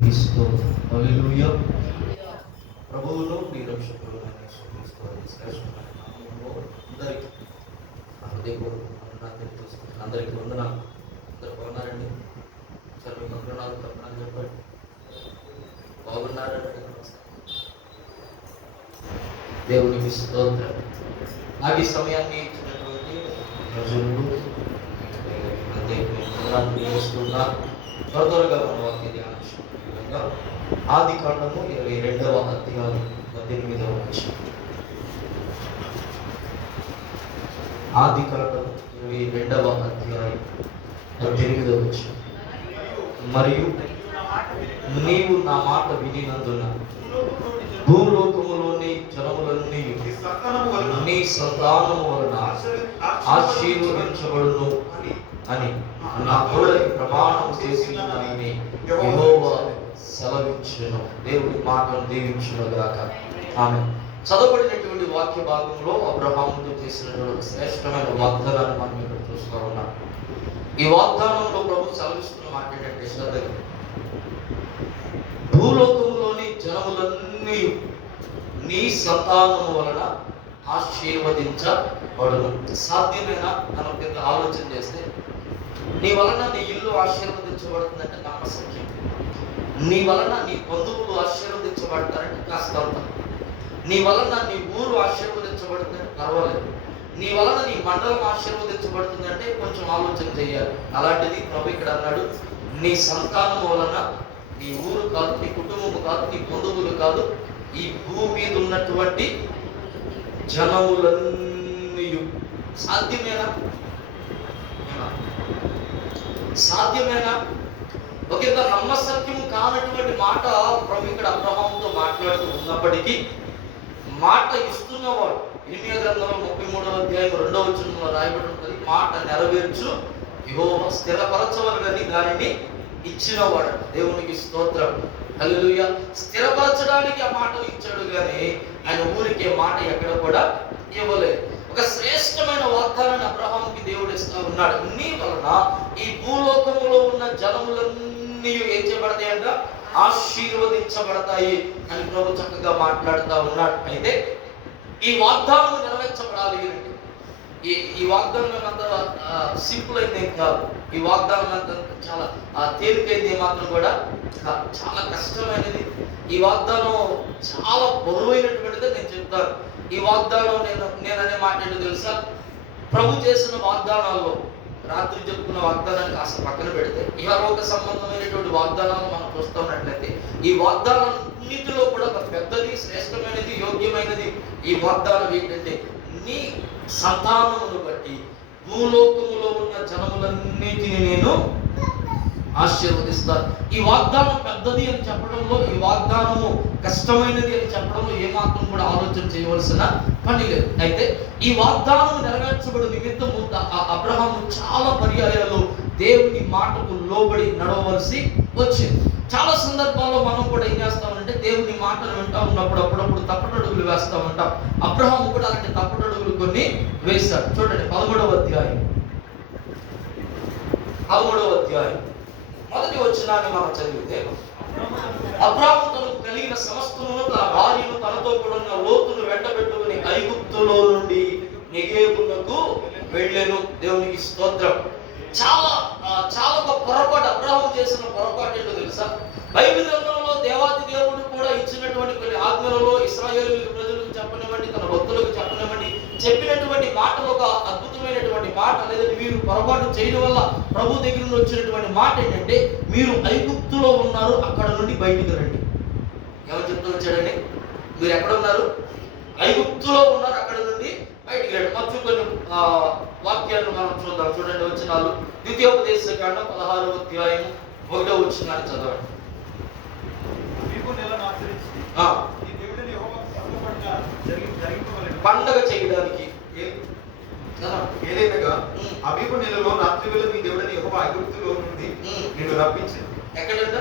క్రీస్తు హల్లెలూయా. ప్రభువులో మీ రక్షకుడైన యేసుక్రీస్తు వారి శ్రేష్టమైన నామములో అందరికీ నా హృదయపూర్వక వందనాలు తెలియజేస్తున్నాను. అందరికీ వందనాలు. అందరూ బాగున్నారండి? సరే, వందనాలు తప్పని చెప్పండి. బాగున్నారండి? దేవునికి స్తోత్రం. నాకు ఈ సమయాన్ని ఇచ్చినటువంటి ప్రజలు వందనాలు తెలియజేస్తున్నాను. త్వరగా మన వాక్య ధ్యానం ఆది కాండము 22వ అధ్యాయం 18వ వచనం. ఆది కాండము 22వ అధ్యాయం 18వ వచనం. మరియు నీవు నా మాట వినినందున భూలోకములోని జనములన్నీ నీ సంతానము వలన ఆశీర్వదించబడును అని నా తోడకి ప్రమాణం చేసినానని యెహోవా సెలవిచ్చెను. దేవుడి మాటను దీవించును గాక. ఆమె చదవబడినటువంటి వాక్య భాగంలో అబ్రహాముతో చేసినటువంటి శ్రేష్టమైన వాగ్దానాన్ని మనం ఇక్కడ చూస్తూ ఉన్నాం. ఈ వాగ్దానంలో ప్రభు సెలవిస్తున్న మాట ఏంటంటే, శ్రద్ధగా భూలోకములోని జనములన్నీ నీ సంతానము వలన ఆశీర్వదించబడును. సాధ్యమేనా? మనం పెద్ద ఆలోచన చేస్తే, నీ వలన నీ ఇల్లు ఆశీర్వదించబడుతుందంటే నమ్మసక్యం. నీ వలన నీ బంధువులు ఆశీర్వదించబడతారంటే కాస్తంత. నీ వలన నీ ఊరు ఆశీర్వదించబడుతుందంటే పర్వాలేదు. నీ వలన నీ మండలం ఆశీర్వదించబడుతుందంటే కొంచెం ఆలోచన చేయాలి. అలాంటిది ప్రభు ఇక్కడ అన్నాడు, నీ సంతానం వలన నీ ఊరు కాదు, నీ కుటుంబము కాదు, నీ బంధువులు కాదు, ఈ భూమి మీద ఉన్నటువంటి జనములన్నీ. సాధ్యమేనా? సాధ్యమేనా? ఒకంత నమ్మసత్యం కానటువంటి మాట ప్రభు ఇక్కడ అబ్రహాముతో మాట్లాడుతూ ఉన్నప్పటికీ మాట ఇస్తున్నవాడు. ఇర్మియా గ్రంథంలో 33వ అధ్యాయం 2వ వచనంలో రాయబడి ఉంటుంది, మాట నెరవేర్చు యెహోవా స్థిరపరచవలనని దానిని ఇచ్చినవాడు. దేవునికి స్తోత్రం. హల్లెలూయా. స్థిరపరచడానికి ఆ మాటలు ఇచ్చాడు కానీ ఆయన ఊరికే మాట ఎక్కడ కూడా ఇవ్వలేదు. ఒక శ్రేష్టమైన వాగ్దానాన్ని అబ్రహాముకి దేవుడు ఇస్తూ ఉన్నాడు. నీ వలన ఈ భూలోకములో ఉన్న జనములన్నీ ఏం చేయబడతాయంట? ఆశీర్వదించబడతాయి అని ప్రభు చక్కగా మాట్లాడుతూ ఉన్నాడు. అయితే ఈ వాగ్దానం నెరవేర్చబడాలి అంటే ఈ వాగ్దానం అంత సింపుల్ అయింది కాదు. ఈ వాగ్దానం అంత చాలా తేలికైంది మాత్రం కూడా చాలా కష్టమైనది. ఈ వాగ్దానం చాలా బరువైనటువంటిది నేను చెప్తాను. ఈ వాగ్దానం నేననే మాట ఏంటో తెలుసా? ప్రభు చేసిన వాగ్దానాల్లో రాత్రి చెప్పుకున్న వాగ్దానాన్ని కాస్త పక్కన పెడితే ఇహలోక సంబంధమైనటువంటి వాగ్దానాలు మనం చూస్తున్నట్లయితే ఈ వాగ్దానాన్నిటిలో కూడా ఒక పెద్దది, శ్రేష్టమైనది, యోగ్యమైనది ఈ వాగ్దానం ఏంటంటే, నీ సంతానమును బట్టి భూలోకములో ఉన్న జనములన్నిటిని నేను ఆశీర్వదిస్తాను. ఈ వాగ్దానం పెద్దది అని చెప్పడంలో, ఈ వాగ్దానము కష్టమైనది అని చెప్పడంలో ఏమాత్రం కూడా ఆలోచన చేయవలసిన పని లేదు. అయితే ఈ వాగ్దానం నెరవేర్చబడి నిమిత్తము అబ్రహాము చాలా పర్యాయాలు దేవుని మాటకు లోబడి నడవవలసి వచ్చింది. చాలా సందర్భాల్లో మనం కూడా ఏం చేస్తామంటే, దేవుని మాటలు వింటా ఉన్నప్పుడు అప్పుడప్పుడు తప్పటడుగులు వేస్తూ ఉంటాం. అబ్రహాము కూడా అలాంటి తప్పటడుగులు కొన్ని వేశాడు. చూడండి 13వ అధ్యాయం మొదటి వచనాన్ని మనం చదివితే, అబ్రాము తనకు కలిగిన సమస్తమును తన భార్యను తనతో కూడా లోతును వెంటబెట్టుకుని ఐగుప్తులో నుండి నెగేబునకు వెళ్ళెను. దేవునికి స్తోత్రం. చాలా ఒక పొరపాటు అబ్రాము చేసిన పొరపాటు ఏంటో తెలుసా? బైబిల్ గ్రంథంలో దేవాది దేవుడు కూడా ఇచ్చినటువంటి కొన్ని ఆజ్ఞలలో ఇశ్రాయేలు ప్రజలకు చెప్పనివ్వండి, తన భక్తులకు చెప్పనివ్వండి, చెప్పినటువంటి మాటలు ఒక అద్భుతమైనటువంటి మాట. లేదంటే వీరు పొరపాటు చేయడం వల్ల ప్రభు దగ్గర నుండి వచ్చినటువంటి మాట ఏంటంటే, మీరు ఐగుప్తులో ఉన్నారు, అక్కడ నుండి బయటికి రండి. ఎవరు చెప్తూ వచ్చాడండి? మీరు ఎక్కడ ఉన్నారు? ఐగుప్తులో ఉన్నారు, అక్కడ నుండి బయటికి రండి. మొత్తం కొన్ని వాక్యాలను మనం చూద్దాం. చూడండి వచనాలు. ద్వితీయోపదేశకాండం 16వ అధ్యాయం 1వ వచనాన్ని చదవండి. పండగ చేయడానికి ఏదైనా అబీబు నెలలో రాత్రి వేళ నీ దేవుడని యెహోవా ఐగుప్తులో నుండి నిన్ను రప్పించాడు. ఎక్కడంట?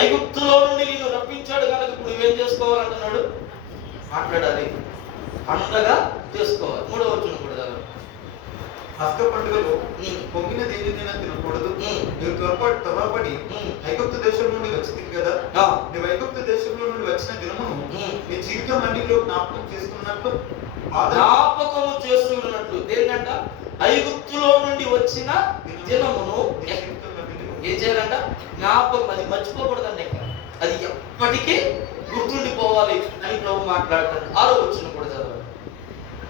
ఐగుప్తులో నుండి నిన్ను రప్పించాడు కనుక ఇప్పుడు నువ్వేం చేసుకోవాలంటున్నాడు? మాట్లాడాలి, పండగ చేసుకోవాలి. 3వ వచనం కూడా చదవండి. పస్క పండుగలో పొంగిన దేనినైనా తినకూడదు. నీవు త్వరపడి ఐగుప్తు దేశం నుండి వచ్చింది కదా, నీవు ఐగుప్తు దేశంలో నుండి వచ్చిన దినమును నీ జీవితం అన్నిలో జ్ఞాపకం చేస్తున్నట్లు దేనికంట? ఐగుప్తులో నుండి వచ్చిన దినమును ఏం చేయాలంట? జ్ఞాపకం. అది మర్చిపోకూడదండి. అది ఎప్పటికీ గుర్తుండిపోవాలి అని ప్రభు మాట్లాడతాడు. 6వ వచనం కూడా చదవండి.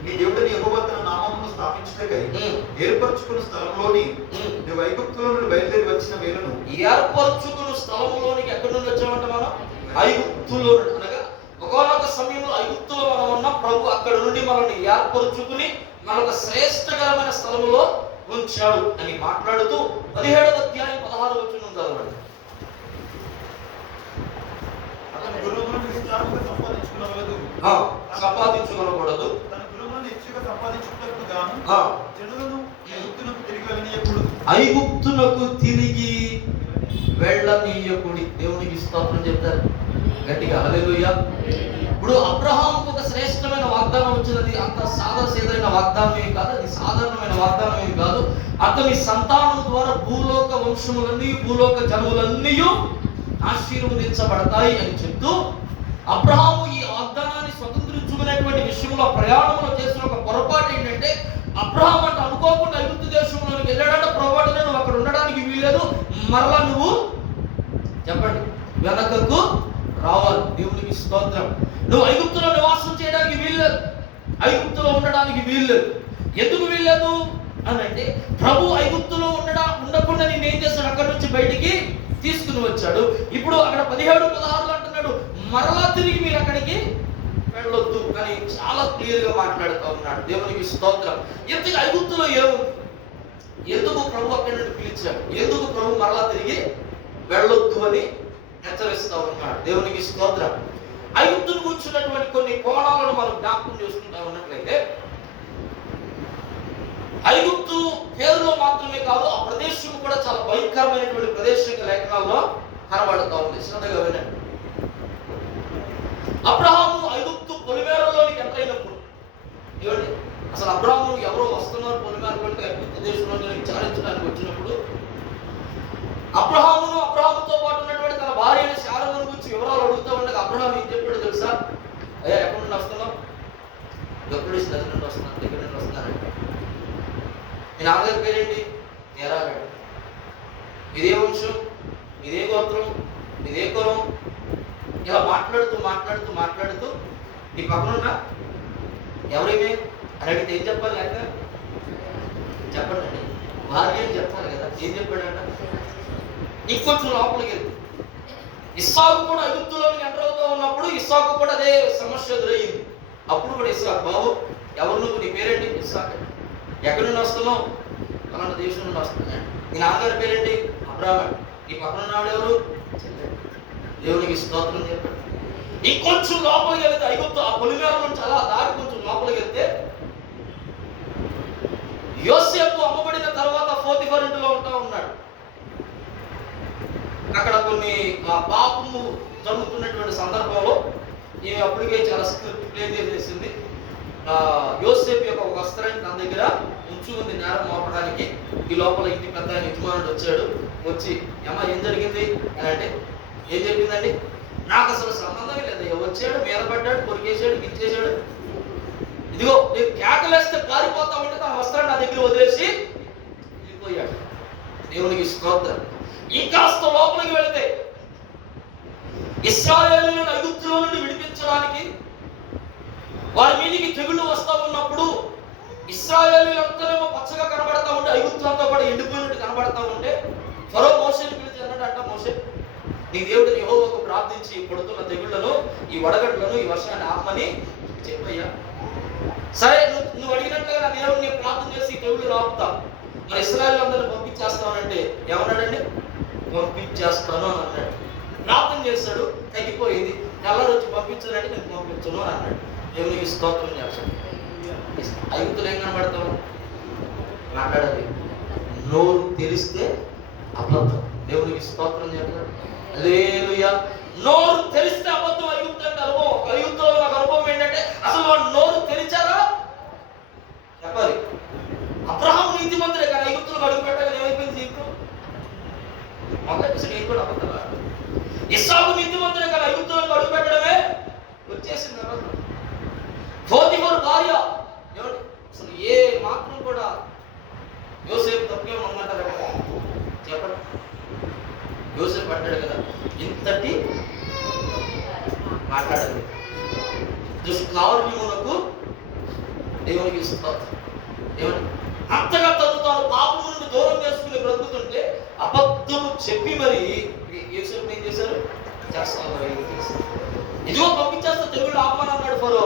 నీ దేవుడిని యెహోవా తన నామమును స్థాపించుటకై ఏర్పరచుకున్న స్థలంలోని నువ్వు ఐగుప్తులో నుండి బయలుదేరి వచ్చిన వేళను. ఏర్పరచుకున్న స్థలంలోనికి ఎక్కడి నుండి వచ్చామంట మనం? ఐగుప్తులో నుండి. అనగా ఒకనొక సమయంలో ఐగుప్తులో మనం ఉన్నాం. ప్రభు అక్కడ నుండి మనల్ని ఏర్పరచుకుని మనకు శ్రేష్టకరమైన స్థలంలో ఉంచాడు అని మాట్లాడుతూ 17వ అధ్యాయం 16వ వచనం చదవండి. సంపాదించుకోకూడదు. ఐగుప్తునకు తిరిగి వెళ్ళనీయకుడి. దేవునికి స్తోత్రం చెప్తారు గట్టిగా. హల్లెలూయా. ఇప్పుడు అబ్రహాముకు ఒక శ్రేష్టమైన వాగ్దానం వచ్చినది. అంత సాదాసీదైన వాగ్దానం ఏమి కాదు, అది సాధారణమైన వాగ్దానం ఏమి కాదు. అతని సంతానం ద్వారా భూలోక వంశములన్నీ, భూలోక జనములన్నీ ఆశీర్వదించబడతాయి అని చెప్తూ, అబ్రహాము ఈ వాగ్దానాన్ని స్వతంత్రించుకునేటువంటి విషయంలో ప్రయాణంలో చేసిన ఒక పొరపాటు ఏంటంటే, అబ్రహాం అంటే అనుకోకుండా ఐగుప్తు దేశంలోకి వెళ్ళాడంటే, పొరపాటున నువ్వు అక్కడ ఉండడానికి వీల్లేదు, మరలా నువ్వు చెప్పండి వెనకకు రావాలి. దేవునికి స్తోత్రం. నువ్వు ఐగుప్తులో నివాసం చేయడానికి వీల్లేదు, ఐగుప్తులో ఉండడానికి వీల్లేదు. ఎందుకు వీల్లేదు అని అంటే, ప్రభు ఐగుప్తులో ఉండకుండా నేను ఏం చేస్తాడు? అక్కడి నుంచి బయటికి తీసుకుని వచ్చాడు. ఇప్పుడు అక్కడ 17-16 అంటున్నాడు, మరలా తిరిగి మీరు అక్కడికి వెళ్ళొద్దు అని చాలా క్లియర్ గా మాట్లాడుతూ ఉన్నాడు. దేవునికి స్తోత్రం. ఎందుకు ఐగుప్తులో ఏముంది? ఎందుకు ప్రభు అక్కడి నుండి పిలిచాడు? ఎందుకు ప్రభు మరలా తిరిగి వెళ్ళొద్దు అని హెచ్చరిస్తూ ఉన్నాడు? దేవునికి స్తోత్రం. ఐగుప్తును కూర్చున్నటువంటి కొన్ని కోణాలను మనం జ్ఞాపకం చేసుకుంటా ఉన్నట్లయితే, ఐగుప్తు పేరులో మాత్రమే కాదు, ఆ ప్రదేశం కూడా చాలా భయంకరమైనటువంటి ప్రదేశంగా లేఖనాల్లో కనబడుతూ ఉంది. శ్రద్ధగా వినండి. అబ్రహాము ఐగుప్తు పొలిమేరలోనికి ఎంటర్ అయినప్పుడు, ఏమండి అసలు అబ్రహాము ఎవరో వస్తున్నారు పొలిమేరలోనికి, ఐగుప్తు దేశంలోకి విచారించడానికి వచ్చినప్పుడు, అబ్రహాముతో పాటు ఉన్నటువంటి తన భార్య అయిన శారను గురించి వివరాలు అడుగుతూ ఉండగా అబ్రహాం ఏం చెప్పాడు తెలుసా? అయ్యా ఎక్కడి నుండి వస్తున్నావు? ఎప్పుడు నది నుండి వస్తున్నాను, దగ్గర నుండి వస్తున్నానంటే. మీ నాన్నగారి పేరేంటి? నేరాగాడు. ఇదే వంశం, ఇదే గోత్రం, ఇదే కులం. ఇలా మాట్లాడుతూ నీ పక్కనున్నా ఎవరేమే అని అడిగితే ఏం చెప్పాలి? లేక చెప్పండి అండి, భార్య అని చెప్పాలి కదా. ఏం చెప్పాడంట? ఇంకొంచెం లోపలికి వెళ్తే ఇస్సాకు కూడా ఐగుప్తులోకి ఎంటర్ అవుతూ ఉన్నప్పుడు ఇస్సాకు కూడా అదే సమస్య ఎదురయ్యింది. అప్పుడు కూడా ఇస్సాకు, బాబు ఎవరు నువ్వు? నీ పేరేంటి? ఇస్సాకు. ఎక్కడి నుండి వస్తున్నావు? అలాంటి దేశం నుండి వస్తున్నాను. నీ నాన్నగారి పేరేంటి? అబ్రాహాము. నీ పక్కన ఉన్నాడు ఎవరు? దేవునికి స్తోత్రం చెప్పాడు. ఇంకొంచెం లోపలికి వెళ్తే ఐగుప్తు ఆ పొలిమేర నుంచి అలా దాటి కొంచెం లోపలికి వెళ్తే, యోసేపు అమ్మబడిన తర్వాత పోతిఫర్ ఇంటిలో ఉంటా ఉన్నాడు. అక్కడ కొన్ని పాపము జరుగుతున్నటువంటి సందర్భంలో ఈమె అప్పటికే చాలా స్క్రిప్ట్ ప్లే చేసేసింది. యోసేపు యొక్క ఒక వస్త్రాన్ని తన దగ్గర ఉంచుకుంది నేరం మోపడానికి. ఈ లోపల ఇంటి పెద్ద యజమానుడు వచ్చాడు. వచ్చి అమ్మ ఏం జరిగింది అని అంటే, ఏం చెప్పిందండి? నాకు అసలు సంబంధమే లేదు. వచ్చాడు, మీద పడ్డాడు, కొరికేసాడు, గిచ్చేసాడు. ఇదిగో నేను కేకలేస్తే పారిపోతా ఉంటే తన వస్త్రాన్ని నా దగ్గర వదిలేసి వెళ్ళిపోయాడు. దేవునికి స్తోత్రం. ఇంకాస్త లోపలికి వెళితే ఇశ్రాయేలులను ఐగుప్తులో నుండి విడిపించడానికి వారి మీదికి తెగుళ్ళు వస్తూ ఉన్నప్పుడు ఇశ్రాయేలీలంతానేమో పచ్చగా కనబడతా ఉంటే ఐగుప్తులంతా కూడా ఎండిపోయినట్టు కనబడతా ఉంటే ఫరో మోషేని పిలిచి అన్నాడంట, మోషే నీ దేవుడిని యెహోవాకు ప్రార్థించి పడుతున్న తెగుళ్లను, ఈ వడగడ్లను, ఈ వర్షాన్ని ఆపమని చెప్పయ్యా. సరే నువ్వు అడిగినట్లుగా నా దేవుడిని నేను ప్రార్థన చేసి ఈ తెగుళ్ళు ఆపుతా, మరి ఇశ్రాయేలీలందరినీ పంపించేస్తానంటే ఏమన్నాడండి? పంపించేస్తాను అని అన్నాడు. ప్రార్థన చేస్తాడు, తగ్గిపోయింది. తెల్లారు వచ్చి పంపించాలంటే నేను పంపించను అని అన్నాడు. దేవునికి స్తోత్రం చేస్తాడు. ఐగుప్తులు ఏం కనబడతావు? మాట్లాడాలి. నోరు తెరిస్తే అబద్ధం. దేవునికి స్తోత్రం చేస్తాడు. హల్లెలూయా. నోరు తెరిస్తే అబద్ధం. ఐగుప్తు అంటే అనుభవం. ఐగుప్తులో నాకు అనుభవం ఏంటంటే, అసలు వాడు నోరు తెరిచారా చెప్పాలి. అబ్రహాము నీ అసలు నేను కూడా అబద్ధాలు ఆడాను. ఇస్సాకు నీతిమంతుడే కదా, ఐగుప్తులకు అడుగు పెట్టడమే వచ్చేసింది తర్వాత. పోతీఫరు భార్య ఏమండి అసలు ఏ మాత్రం కూడా యోసేపు తప్పే ఉందంటారు కదా, చెప్పండి. యోసేపు అంటాడు కదా, ఇంతటి మాట్లాడాలి దుష్కార్యమునకు దేవునికి ఇస్తారు. ఏమని అంతగా తను తాను పాపం నుండి దూరం చేసుకుని బ్రతుకుతుంటే అబద్ధము చెప్పి మరి యోసేపు ఏం చేశారు, చేస్తాను ఇదిగో పంపించేస్తా, తెగుళ్ళు ఆపమని అన్నాడు ఫరో.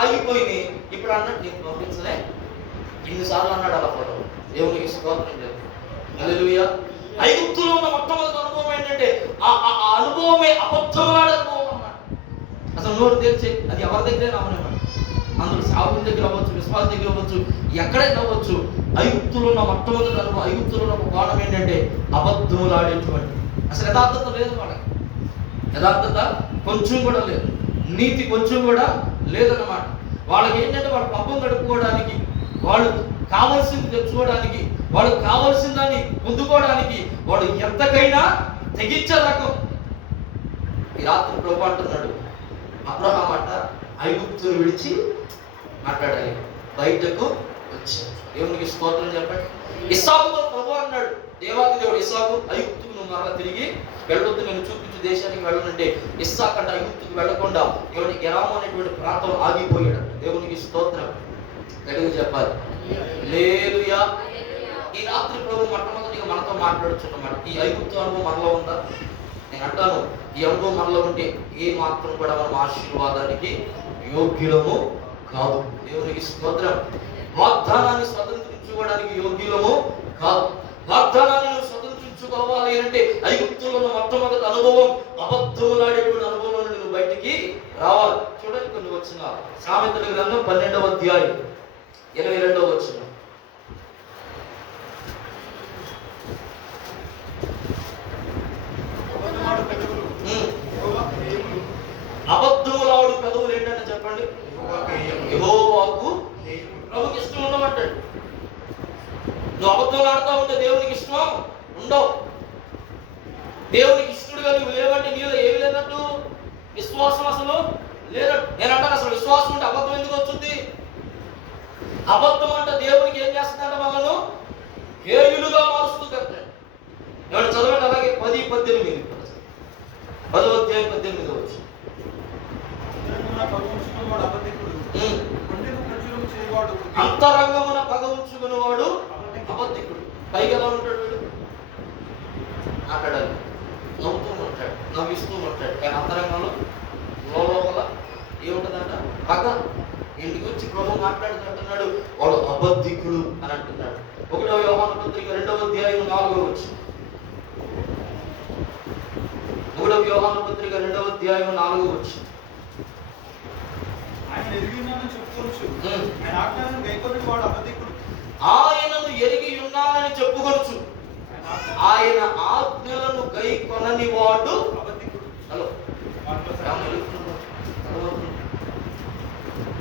ఆగిపోయింది. ఇప్పుడు అన్నట్టు నేను పంపించలే, ఇన్నిసార్లు అన్నాడు అలా ఫరో. దేవునికి స్తోత్రం చేయాలి. హల్లెలూయా. ఐగుప్తులో ఉన్న మొట్టమొదటి అనుభవం ఏంటంటే ఆ అనుభవమే అబద్ధమాడే అనుభవం అన్నమాట. అసలు నోరు తెరిచి అది ఎవరి దగ్గరే రావనేవాడు. అందులో సాగుల దగ్గర అవ్వచ్చు, విశ్వాస దగ్గర అవ్వచ్చు, ఎక్కడైనా అవ్వచ్చు. ఐగుప్తులో ఉన్న మొట్టమొదటి అనుభవం, ఐగుప్తులో ఉన్న ఒక కోణం ఏంటంటే అబద్ధములాడేటువంటి. అసలు యథార్థత లేదు వాళ్ళకి, యథార్థత కొంచెం కూడా లేదు, నీతి కొంచెం కూడా లేదన్నమాట. వాళ్ళకి ఏంటంటే వాళ్ళ పబ్బం గడుపుకోవడానికి, వాళ్ళు కావలసింది తెచ్చుకోవడానికి, వాళ్ళు కావలసిన దాన్ని పొందుకోవడానికి వాడు ఎంతకైనా తెగించే రకం. ఈ రాత్రి ప్రభు అంటున్నాడు, అబ్రహాం అంట ఐగుప్తును విడిచి మాట్లాడాలి, బయటకు వచ్చాడు. దేవునికి స్తోత్రం చెప్పండి. ఇస్సాకుతో ప్రభు అన్నాడు, దేవాది దేవుడు ఇస్సాకు, ఐగుప్తుకు నువ్వు మరలా తిరిగి వెళ్ళొద్దు, నేను చూపించు దేశానికి వెళ్ళనంటే ఇస్సాకు అంట ఐగుప్తుకు వెళ్లకుండా ఎవరి గెరాము అనేటువంటి ప్రాంతం ఆగిపోయాడు. దేవునికి స్తోత్రం గడిగి చెప్పాలి. హల్లెలూయా. ఈ రాత్రి ప్రభు మొట్టమొదటిగా మనతో మాట్లాడుచున్నమాట. ఈ ఐగుప్తు అనుభవం మనలో ఉందా? నేను అంటాను, ఈ అనుభవం మనలో ఉంటే ఏ మాత్రం కూడా మనం ఆశీర్వాదానికి యోగ్యులము కాదు. దేవునికి స్తోత్రం. వాగ్దానాన్ని స్వతంత్రించుకోవడానికి యోగ్యులము కాదు. వాగ్దానాన్ని నువ్వు స్వతంత్రించుకోవాలి అంటే ఐగుప్తులో ఉన్న మొట్టమొదటి అనుభవం అబద్ధములాడేటువంటి అనుభవం నుండి నువ్వు బయటికి రావాలి. చూడండి కొన్ని వచనాలు. సామెతల గ్రంథం 12వ అధ్యాయం 22వ వచనం. అబద్ధములాడు పెదవులు ఏంటంటే చెప్పండి, యెహోవాకు ప్రభుకి ఇష్టం ఉండమంటాడు. నువ్వు అబద్ధం ఆడుతూ ఉంటే దేవునికి ఇష్టం ఉండవు. దేవునికి ఇష్టడుగా నువ్వు లేవంటే నీలో ఏమి లేనట్టు, విశ్వాసం అసలు లేనట్టు. నేను అంటాను, అసలు విశ్వాసం ఉంటే అబద్ధం ఎందుకు వచ్చింది? అబద్ధం అంటే దేవునికి ఏం చేస్తుందంటే మనను హేయులుగా మారుస్తూ కట్టాడు. ఎవరు చదవండి అలాగే 10:18 10వ అధ్యాయం 18వ వచనం. అంతరంగమున పగ ఉంచుకునేవాడు అబద్ధికుడు. పైగా ఎలా ఉంటాడు వీడు? మాట్లాడాలి, నవ్వుతూ ఉంటాడు, నవ్విస్తూ ఉంటాడు, కానీ అంతరంగంలో లోపల ఏముంటుందంట? పగ. ఇంటికి వచ్చి ప్రభు మాట్లాడుతుంటున్నాడు, వాడు అబద్ధికుడు అని అంటున్నాడు. 1వ యోహాను పత్రిక 2వ అధ్యాయం 4వ వచనం. 1వ యోహాను పత్రిక 2వ అధ్యాయం 4వ వచనం. ఆయనను ఎరిగి ఉన్నానని చెప్పుకొనుచు ఆయన ఆజ్ఞలను గైకొనని వాడు అబద్ధికుడు. హలో,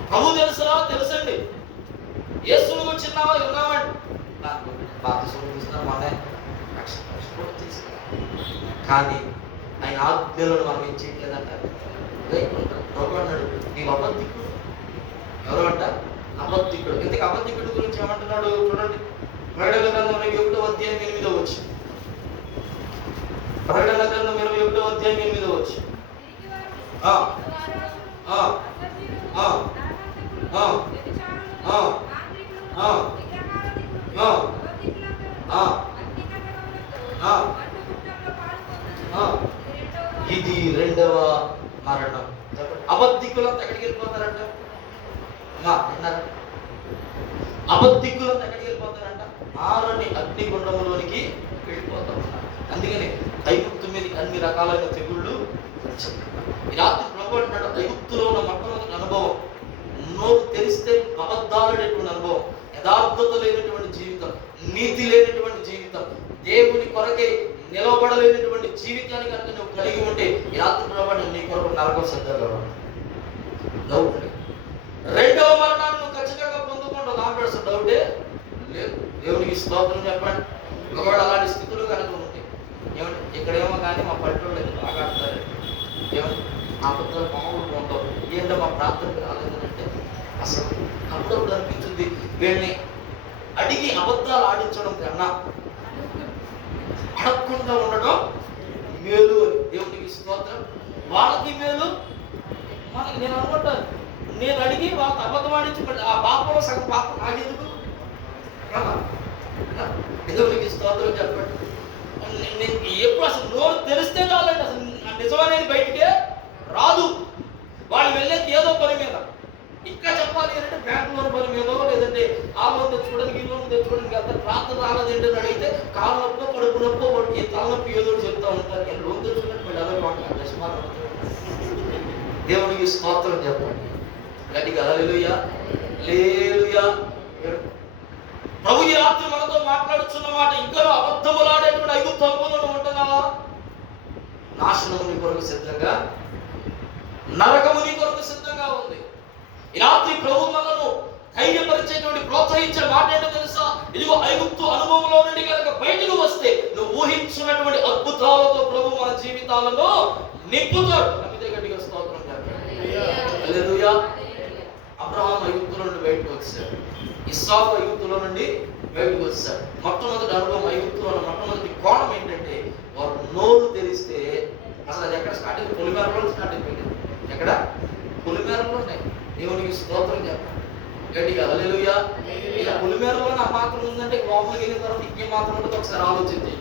ప్రభు తెలుసా? తెలుసండి. యేసును వచ్చినావా? ఉన్నామండి. కానీ ఆయన ఆజ్ఞలను మనం ఏం చేయట్లేదంట, ప్రభు అన్నాడు నీవు అబద్ధికుడు. ఎవరు అంట? అబద్ధికుడు. ఇంతకు అబద్ధికుడు గురించి ఏమంటున్నాడు చూడండి. ప్రకటన గ్రంథం 21వ అధ్యాయం 8వ వచనం. ప్రకటన గ్రంథం 21వ అధ్యాయం 8వ వచనం. ఇది రెండవ మరణం. అబద్ధికులంతా ఎక్కడికి వెళ్ళిపోతారంట? అబద్ధికులంతా ఎక్కడికి వెళ్ళిపోతారంట? ఆరని అగ్నిగుండములోనికి వెళ్ళిపోతా ఉన్నారు. అందుకని ఐగుప్తు మీదకి అన్ని రకాలైన తెగుళ్ళు వచ్చాయి. ఈ రాత్రి ప్రభు అంటున్నాడు, ఐగుప్తులో ఉన్న మొట్టమొదటి అనుభవం నోరు తెరిస్తే అబద్ధాలనేటువంటి అనుభవం, యథార్థత లేనటువంటి జీవితం, నీతి లేనటువంటి జీవితం, దేవుని కొరకే నిలవబడలేనటువంటి జీవితాన్ని కనుక నువ్వు కలిగి ఉంటే ఈ రాత్రి ప్రభు నీ కొరకు నరకం సిద్ధంగా డౌట్. రెండవ మరణాన్ని నువ్వు ఖచ్చితంగా పొందుకుంటావు, నాకు అసలు డౌటే లేదు. దేవునికి స్తోత్రం చెప్పండి. ఒకవేళ అలాంటి స్థితులు కనుక ఉంటే ఏమంటే ఇక్కడేమో కానీ మా పల్లెటూళ్ళు అయితే బాగా ఆడతారు. ఏమంటే అబద్ధాలు మామూలుగా ఉండవు. ఏంటో మా ప్రార్థనకు రాలేదంటే అసలు అప్పుడప్పుడు అనిపించింది, వీళ్ళని అడిగి అబద్ధాలు ఆడించడం కన్నా అడగకుండా ఉండడం మేలు అని. దేవునికి స్తోత్రం. వాళ్ళకి మేలు, మనకి. నేను అనుకుంటాను, నేను అడిగి వాళ్ళకి అబద్ధం ఆడించి ఆ పాపంలో సగం పాపం నాకెందుకు? దేవునికి స్తోత్రం చెప్పండి. నేను ఎప్పుడు అసలు నోరు తెరిస్తే చాలండి, అసలు నిజమనేది బయటికే రాదు. వాళ్ళు వెళ్ళేది ఏదో పని మీద. ఇంకా చెప్పాలి అంటే బ్యాంక్ లోన్ పని మీదో, లేదంటే ఆ లోన్ తెచ్చుకోవడానికి, ఈ లోన్ తెచ్చుకోవడానికి వెళ్తారు. ప్రార్థన రాలేదు ఏంటని అడిగితే కాలు నొప్పో కడుపు నొప్పో ఈ తలనొప్పి ఏదో చెప్తా ఉంటారు. నేను లోన్ తెచ్చుకున్నట్టు మళ్ళీ అదే మాట. దేవునికి స్తోత్రం చెప్పండి గట్టిగా. హల్లెలూయా, హల్లెలూయా. ప్రభు ఈ రాత్రి మనతో మాట్లాడుతున్న మాట, ఇంకా అబద్ధములాడేటువంటి ఐగుప్తు అనుభవంలో ఉంటున్నావా? నాశనము నీ కొరకు సిద్ధంగా, నరకము నీ కొరకు సిద్ధంగా ఉంది. ఈ రాత్రి ప్రభు మనను ధైర్యపరిచేటువంటి ప్రోత్సహించే మాట ఏంటో తెలుసా? ఇదిగో ఐగుప్తు అనుభవంలో నుండి కనుక బయటకు వస్తే నువ్వు ఊహించినటువంటి అద్భుతాలతో ప్రభు మన జీవితాలను నింపుతాడు. నమ్మితే గట్టిగా స్తోత్రం చెప్పండి. హల్లెలూయా. అబ్రహాము ఐగుప్తులో నుండి బయటకు వచ్చాడు. ఇస్సాకు ఐగుప్తులో నుండి బయటకు వచ్చాడు. మొట్టమొదటి అనుభవం ఐగుప్తులో ఉన్న మొట్టమొదటి కోణం ఏంటంటే, వారు నోరు తెరిస్తే అసలు అది ఎక్కడ స్టార్ట్ అయింది? పొలిమేరలో స్టార్ట్ అయిపోయింది. ఎక్కడ? పొలిమేరలోనే. దేవునికి స్తోత్రం చెప్పండి గట్టిగా. హల్లెలూయా. ఇలా పొలిమేరలో నా మాత్రం ఉందంటే లోపలికి వెళ్ళిన తర్వాత ఇంకేం మాత్రం ఉంటుంది ఒకసారి ఆలోచించి.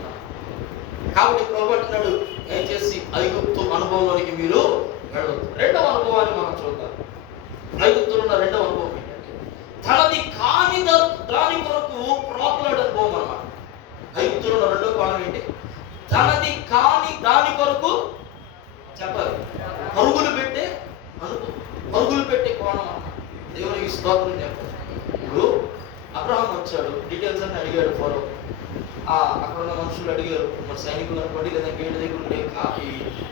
కాబట్టి ప్రభు అంటున్నాడు, దయచేసి ఐగుప్తు అనుభవంలోనికి మీరు వెళ్ళొద్దు. రెండవ అనుభవాన్ని మనం చూద్దాం. ఐగుప్తులో ఉన్న రెండవ అనుభవం ఏంటంటే, తనది కాని దాని కొరకు ప్రాకులాడే అనుభవం అన్నమాట. ఐగుప్తులో ఉన్న రెండవ కోణం ఏంటి? తనది కాని దాని కొరకు చెప్పాలి, పరుగులు పెట్టే అనుభవం, పరుగులు పెట్టే కోణం అన్నమాట. దేవునికి స్తోత్రం చెప్పాలి. ఇప్పుడు అబ్రహాం వచ్చాడు, డీటెయిల్స్ అన్ని అడిగాడు ఫరో. అక్కడ ఉన్న మనుషులు అడిగారు, మరి సైనికులు అనుకోండి, లేదా గేట్ దగ్గర ఉండే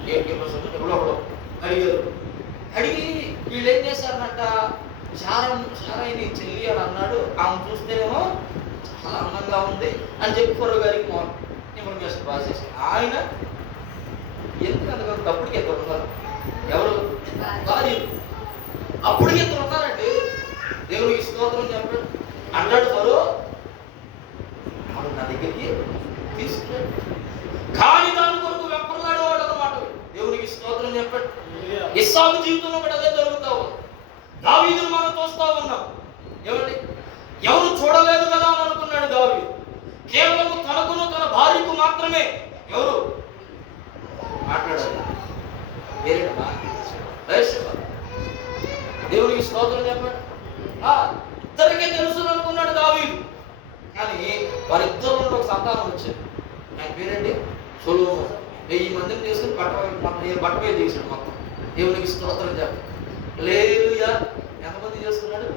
గేట్ కీపర్స్ ఎవరో అడిగారు. అడిగి వీళ్ళు ఏం చేశారన్నట్ట, చారాయిని చెల్లి అని అన్నాడు. ఆమె చూస్తేనేమో చాలా అందంగా ఉంది అని చెప్పి ఫరో గారికి ఇన్ఫర్మేషన్ పాస్ చేసి, ఆయన ఎందుకు అంతగా అప్పటికి ఇద్దరు ఉన్నారు. ఎవరు? భార్య. అప్పటికి ఇద్దరు ఉన్నారండి. దేవునికి స్తోత్రం చెప్పాడు. అన్నాడు ఫరో, ఆమె నా దగ్గరికి తీసుకున్నాడు. కానీ దాని కొరకు వెంపర్లాడేవాడు అన్నమాట. దేవునికి స్తోత్రం చెప్పాడు. ఇస్సాకు జీవితంలో కూడా అదే జరుగుతావు. దావీదును మనం చూస్తా ఉన్నాం. ఏమండి, ఎవరు చూడలేదు కదా అని అనుకున్నాడు దావీదు. కేవలం తనకును తన భార్యకు మాత్రమే ఎవరు మాట్లాడారు? వేరేటమ్మా, దేవునికి స్తోత్రం చెప్పాడు. ఇద్దరికే తెలుసు అనుకున్నాడు దావీదు. కానీ వారిద్దరు నుండి ఒక సంతానం వచ్చింది. ఆయన పేరేంటి? సొలొమోను. 1000 మందిని చేసుకుని బట్టపై చేశాడు మొత్తం. దేవునికి స్తోత్రం చెప్పాడు. హల్లెలూయా. ఎంతమంది చేసుకున్నాడు?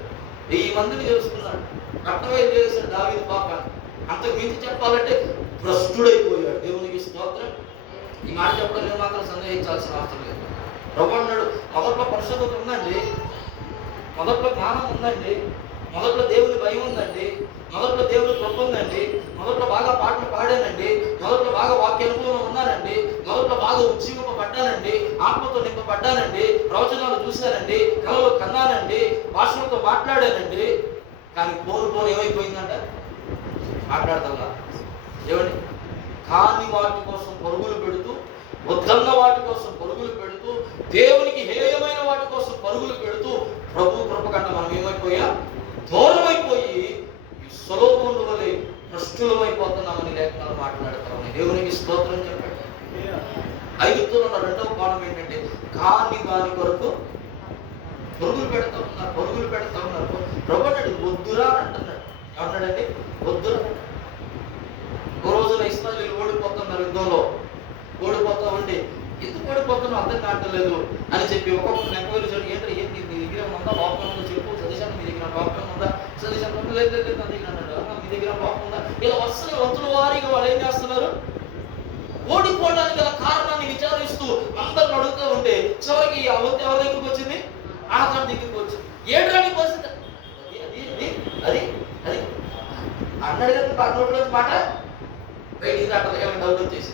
1000 మందిని చేసుకున్నాడు. బట్టపై చేశాడు దావీదు పాపాన్ని. అంతకు మించి చెప్పాలంటే భ్రష్టుడైపోయాడు. దేవునికి స్తోత్రం. ఈ మాట చెప్పడం నేను మాత్రం సందేహించాల్సిన అవసరం లేదు. ప్రభు అన్నాడు, మొదట్లో పరిశుద్ధత ఉందండి, మొదట్లో జ్ఞానం ఉందండి, మొదట్లో దేవుని భయం ఉందండి, మొదట్లో దేవుని కృప ఉందండి, మొదట్లో బాగా పాటలు పాడానండి, మొదట్లో బాగా వాక్య అనుభవం ఉన్నానండి, మొదట్లో బాగా ఉజ్జీవింపబడ్డానండి, ఆత్మతో నింపబడ్డానండి, ప్రవచనాలు చూశానండి, కళలు కన్నానండి, భాషలతో మాట్లాడానండి. కానీ పోను ఏమైపోయిందంట? మాట్లాడతాం ఏమండి? కాని వాటి కోసం పరుగులు పెడుతూ, వద్దన్న వాటి కోసం పరుగులు పెడుతూ, దేవునికి హేయమైన వాటి కోసం పరుగులు పెడుతూ ప్రభు కృప కంటే మనం ఏమైపోయా? దూరమైపోయి ఈ సొలొమోను వలె భ్రష్టులమైపోతున్నామని లేఖనాలు మాట్లాడతామని. దేవునికి స్తోత్రం చెప్పండి. ఐగుప్తులో ఉన్న రెండవ కోణం ఏంటంటే, కాని దాని కొరకు పరుగులు పెడతా ఉన్నారు. ప్రభు అన్నాడు, వద్దురా అని అంటున్నాడు. ఏమంటాడండి? వద్దురా. ఓ రోజున ఇశ్రాయేలీయులు ఓడిపోతున్నారు, యుద్ధంలో ఓడిపోతా ఉండి, ఎందుకు ఓడిపోతున్నావు అర్థం కావట్లేదు అని చెప్పి ఒక్కొక్క ఎంక్వైరీ చేయడం. ఏంటి నీ దగ్గర ఉందా? లోపం ఉందో చెప్పు. సజెషన్ మీ దగ్గర లోపం ఉందా? సజెషన్ లేదు నా దగ్గర అన్నాడు. మీ దగ్గర లోపం ఉందా? ఇలా వరుసగా వంతుల వారీగా వాళ్ళు ఏం చేస్తున్నారు? ఓడిపోవడానికి గల కారణాన్ని విచారిస్తూ అందరిని అడుగుతూ ఉంటే చివరికి ఆ వంతు ఎవరి దగ్గరికి వచ్చింది? ఆహారం దగ్గరికి వచ్చింది. ఏడ్రాని పరిస్థితి అది అన్నాడు కదా. నోట్లో మాట బయటికి రావట్లేదు. ఏమైనా డౌట్ వచ్చేసి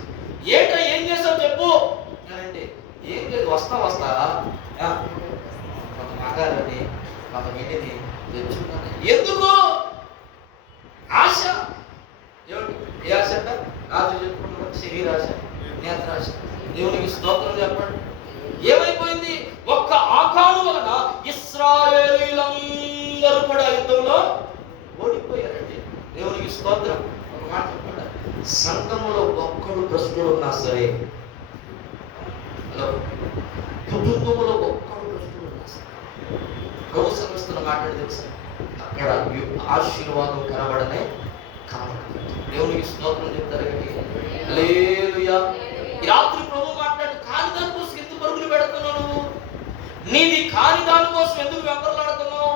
ఏంట్రా ఏం చేసావు చెప్పు అంటే ఏం లేదు వస్తా కొంత మాగాలని కొంత ఏంటిది తెచ్చుకున్నాను. ఎందుకు? ఆశ. ఏమిటి ఏ ఆశ అంట? రాజు చెప్పుకున్న శరీరాశ, నేత్రాశ. దేవునికి స్తోత్రం చెప్పండి. ఏమైపోయింది? ఒక్క ఆకాను వలన ఇశ్రాయేలీయులందరూ కూడా యుద్ధంలో ఓడిపోయారండి. దేవునికి స్తోత్రం. ఒక మాట చెప్పండి, సంఘములో ఒక్కడు భ్రష్టుడు ఉన్నా సరే, హలో, కుటుంబంలో ఒక్కడు భ్రష్టుడు ఉన్నా సరే, ప్రభు సంస్థలు మాట్లాడి తెలుసు అక్కడ ఆశీర్వాదం కనబడనే కనబడదు. దేవునికి స్తోత్రం చెప్తారు. హల్లెలూయా. ఈ రాత్రి ప్రభు మాట్లాడు, కాని దాని కోసం ఎందుకు పరుగులు పెడుతున్నావు? నువ్వు నీది కాని దాని కోసం ఎందుకు వెంపర్లాడుతున్నావు?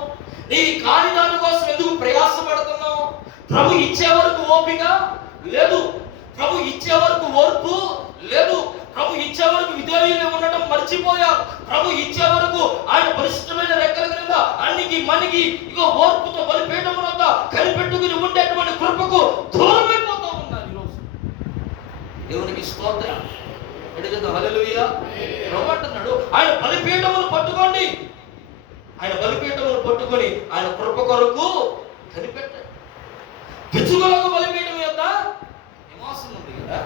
నీది కాని దాని కోసం ఎందుకు ప్రయాసపడుతున్నావు? ప్రభు ఇచ్చే వరకు ఓపిక లేదు, ప్రభు ఇచ్చే వరకు ఓర్పు లేదు, ప్రభు ఇచ్చే వరకు విధేయులుగా ఉండటం మర్చిపోయావు. ప్రభు ఇచ్చే వరకు ఆయన పరిశుద్ధమైన రెక్కల క్రింద అన్నికి మనకి ఇగో ఓర్పుతో బలిపీఠమునంతా కనిపెట్టుకుని ఉండేటువంటి కృపకు దూరమైపోతూ ఉన్నారు ఈరోజు. దేవునికి స్తోత్రం. హల్లెలూయా. ప్రభు అంటున్నాడు, ఆయన బలిపీఠమును పట్టుకోండి, ఆయన బలిపీఠమును పట్టుకొని ఆయన కృప కొరకు కనిపెట్టండి. పిచ్చుకలకు బలిపీఠం యొక్క నివాసం ఉంది కదా,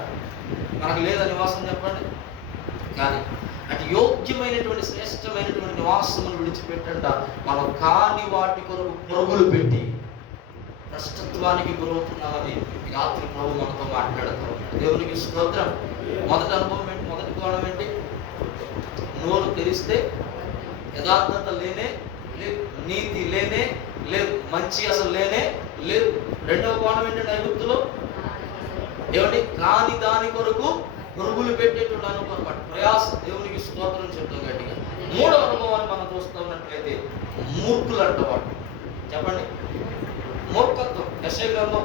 మనకు లేదా నివాసం చెప్పండి? కానీ అటు యోగ్యమైనటువంటి శ్రేష్టమైనటువంటి నివాసమును విడిచిపెట్టంట మనం కాని వాటి కొరకు పరుగులు పెట్టి నష్టత్వానికి గురవుతున్నామని రాత్రి ప్రభు మనతో మాట్లాడుతాం. దేవునికి స్తోత్రం. మొదటి అనుభవం ఏంటి? మొదటి కోణం ఏంటి? నోరు తెరిస్తే యథార్థత లేనే లేదు, నీతి లేనే లేదు, మంచి అసలు లేనే లేదు. రెండవ కోణం ఏంటంటే ఐగుప్తులో ఏమండి? కాని దాని కొరకు పురుగులు పెట్టేటువంటి అనుభవం అన్నమాట, ప్రయాసం. దేవునికి స్తోత్రం చెప్తాం గట్టిగా. మూడవ అనుభవాన్ని మనం చూస్తున్నట్లయితే మూర్ఖులు అంటవాడు. చెప్పండి, మూర్ఖత్వం. యెషయా గ్రంథం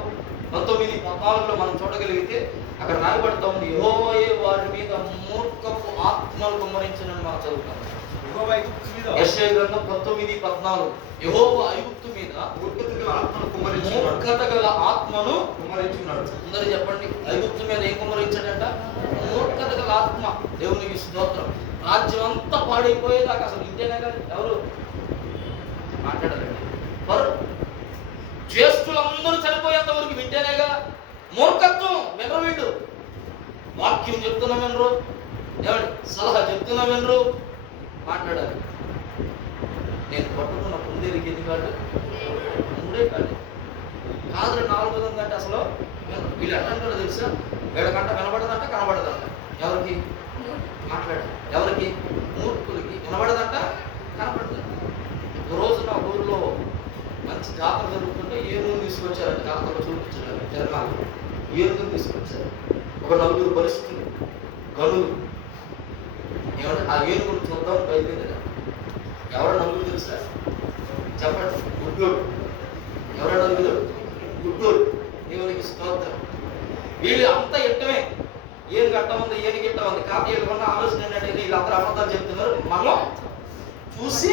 19:14 మనం చూడగలిగితే అక్కడ రాయబడతా ఉంది, యెహోవాయే వారి మీద మూర్ఖపు ఆత్మలు కుమ్మరించినని మనం చదువుతాం. యెషయా గ్రంథం 19:14 యెహోవా ఐగుప్తు మీద మూర్ఖత గల ఆత్మను కుమ్మరించున్నాడు. అందరూ చెప్పండి, ఐగుప్తు మీద ఏం కుమ్మరించాడంట? మూర్ఖత గల ఆత్మ. దేవునికి స్తోత్రం. రాజ్యం అంతా పాడైపోయేదాకా అసలు ఇంతేనే కాదు, ఎవరు మాట్లాడారండి? వారు జ్యేష్ఠులందరూ చనిపోయేంత వరకు వింటేనేగా. మూర్ఖత్వం. వినరు వీళ్ళు. వాక్యం చెప్తున్నాం వినరు, ఏమండి సలహా చెప్తున్నాం వినరు, మాట్లాడాలి. నేను పట్టుకున్న పొందేరికి ఎన్ని కాదు? 3 కాదు. కాదు 4 గంట అసలు వీళ్ళు ఎట్లంటారో తెలుసా? వీళ్ళకంట వినబడదంట, కనబడదంట. ఎవరికి మాట్లాడాలి? ఎవరికి? మూర్ఖులకి. వినబడదంట, కనబడదంట. ఒక రోజు నా ఊరిలో మంచి జాతర జరుగుతుంటే ఏనుగును తీసుకొచ్చారంట. జాతరలో చూపించారు జనాలు. ఏనుగును తీసుకొచ్చారు. ఒక 4 పరిస్థితులు గనులు. ఏమంటే ఆ ఏనుగును చూద్దాం బయలుదేరారు. ఎవరు 4 తెలుసా? చెప్పండి. గుడ్డోడు. ఎవరు 4? గుడ్డోడు. దేవునికి స్తోత్రం. వీళ్ళు అంతా ఎట్టమే. ఏనుగు అట్ట ఉంది, ఏనుగు ఇట్ట ఉంది. కాదు వీళ్ళకున్న ఆలోచన ఏంటంటే వీళ్ళందరూ అబద్ధాలు చెప్తున్నారు. మనం చూసి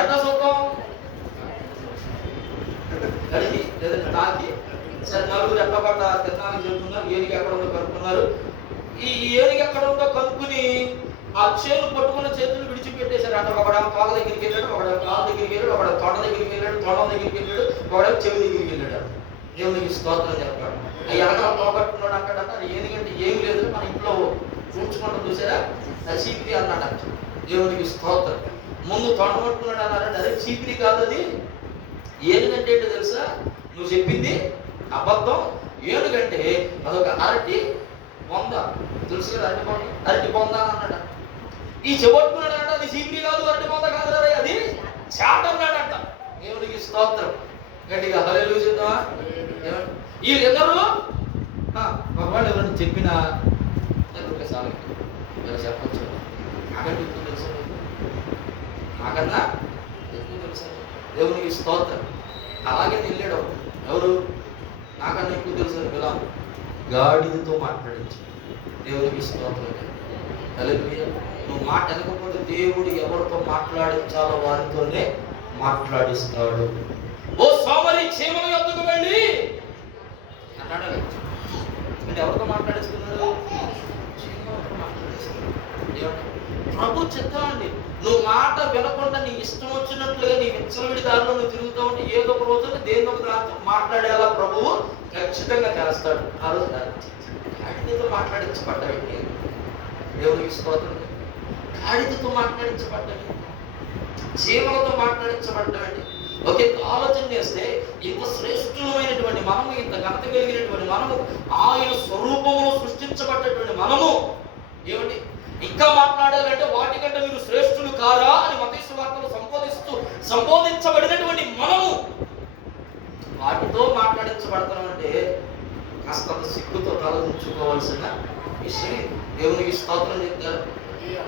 ఎట్లా చూద్దాం? కడిగి లేదంటే తాకి సరే 4 ఎట్లా పడ్డ తిన్నానికి చెప్తున్నారు. ఏనుగు ఎక్కడ ఉందో కనుక్కున్నారు. ఈ ఏనుగు ఎక్కడ ఉందో కనుక్కుని ఆ చేను పట్టుకున్న చేతులు విడిచిపెట్టేశారు. అంటే ఒకడేమో కాళ్ళ దగ్గరికి వెళ్ళాడు, ఒకడేమో కాళ్ళ దగ్గరికి వెళ్ళాడు, ఒకడే తొండ దగ్గరికి వెళ్ళాడు, తొండం దగ్గరికి వెళ్ళాడు, ఒకడేమో చెవి దగ్గరికి వెళ్ళాడు. దేవునికి స్తోత్రం చెప్పాడు. ఆ వెనకాల పోగొట్టుకున్నాడు అక్కడ. ఏనుగంటే ఏం లేదు, మన ఇంట్లో చూసుకుంటాం చూసారా, అది చీపిరి అన్నాడు. దేవునికి స్తోత్రం. ముందు తొండ పట్టుకున్నాడు అన్నారంటే అదే చీపిరి కాదు, అది ఏనుగంటే ఏంటో తెలుసా? నువ్వు చెప్పింది అబద్ధం. ఏనుగంటే అదొక అరటి బొంద. తెలుసు కదా, అరటి బొంద, అరటి బొంద అన్నాడు. ఈ చెబట్టుకున్నాడంట, అది చీపిరి కాదు, అరటి బొంద కాదు, అది చాట అన్నాడంట. దేవునికి స్తోత్రం. గట్టిగా హల్లెలూయా చెప్తావా? వీళ్ళెందరూ ఒకవేళ ఎవరైనా చెప్పినా చాలు చెప్పచ్చు. నాకంటే ఎక్కువ తెలుసు, నాకన్నా ఎక్కువ తెలుసు. దేవునికి స్తోత్రం. అలాగే వెళ్ళాడు. ఎవరు? నాకన్నా ఎక్కువ తెలుసు. బిలాము గాడిదతో మాట్లాడించు. దేవునికి స్తోత్రం. హల్లెలూయా. నువ్వు మాట అనకపోతే దేవుడు ఎవరితో మాట్లాడించాలో వారితోనే మాట్లాడిస్తాడు. ఓ సోమరి, క్షేమం యొద్దకు వెళ్ళి అన్నాడు. అంటే ఎవరితో మాట్లాడేస్తున్నారు? చీమలతో మాట్లాడేస్తున్నారు. ఏమండి? ప్రభు చిత్తం అండి. నువ్వు మాట వినకుండా నీ ఇష్టం వచ్చినట్లుగా నీ విచ్చలవిడి దారిలో నువ్వు తిరుగుతూ ఉంటే ఏదో ఒక రోజున దేని ఒక దాంతో మాట్లాడేలా ప్రభువు ఖచ్చితంగా చేస్తాడు. ఆ రోజు గాడిదతో మాట్లాడించబడ్డాయండి. దేవునికి స్తోత్రం. గాడిదతో మాట్లాడించబడ్డాయి, చీమలతో మాట్లాడించబడ్డాయండి. ఒకే ఆలోచన చేస్తే ఇంత శ్రేష్ఠమైనటువంటి మనము, ఇంత ఘనత కలిగినటువంటి మనము, ఆయన స్వరూపములో సృష్టించబడ్డటువంటి మనము ఏమండి ఇంకా మాట్లాడాలంటే వాటికంటే మీరు శ్రేష్ఠులు కారా అని మత్తయి సువార్తలో సంబోధించబడినటువంటి మనము వాటితో మాట్లాడించబడతామంటే కాస్త సిగ్గుతో తలదించుకోవాల్సిన విషయం. దేవునికి స్తోత్రం చెప్తారు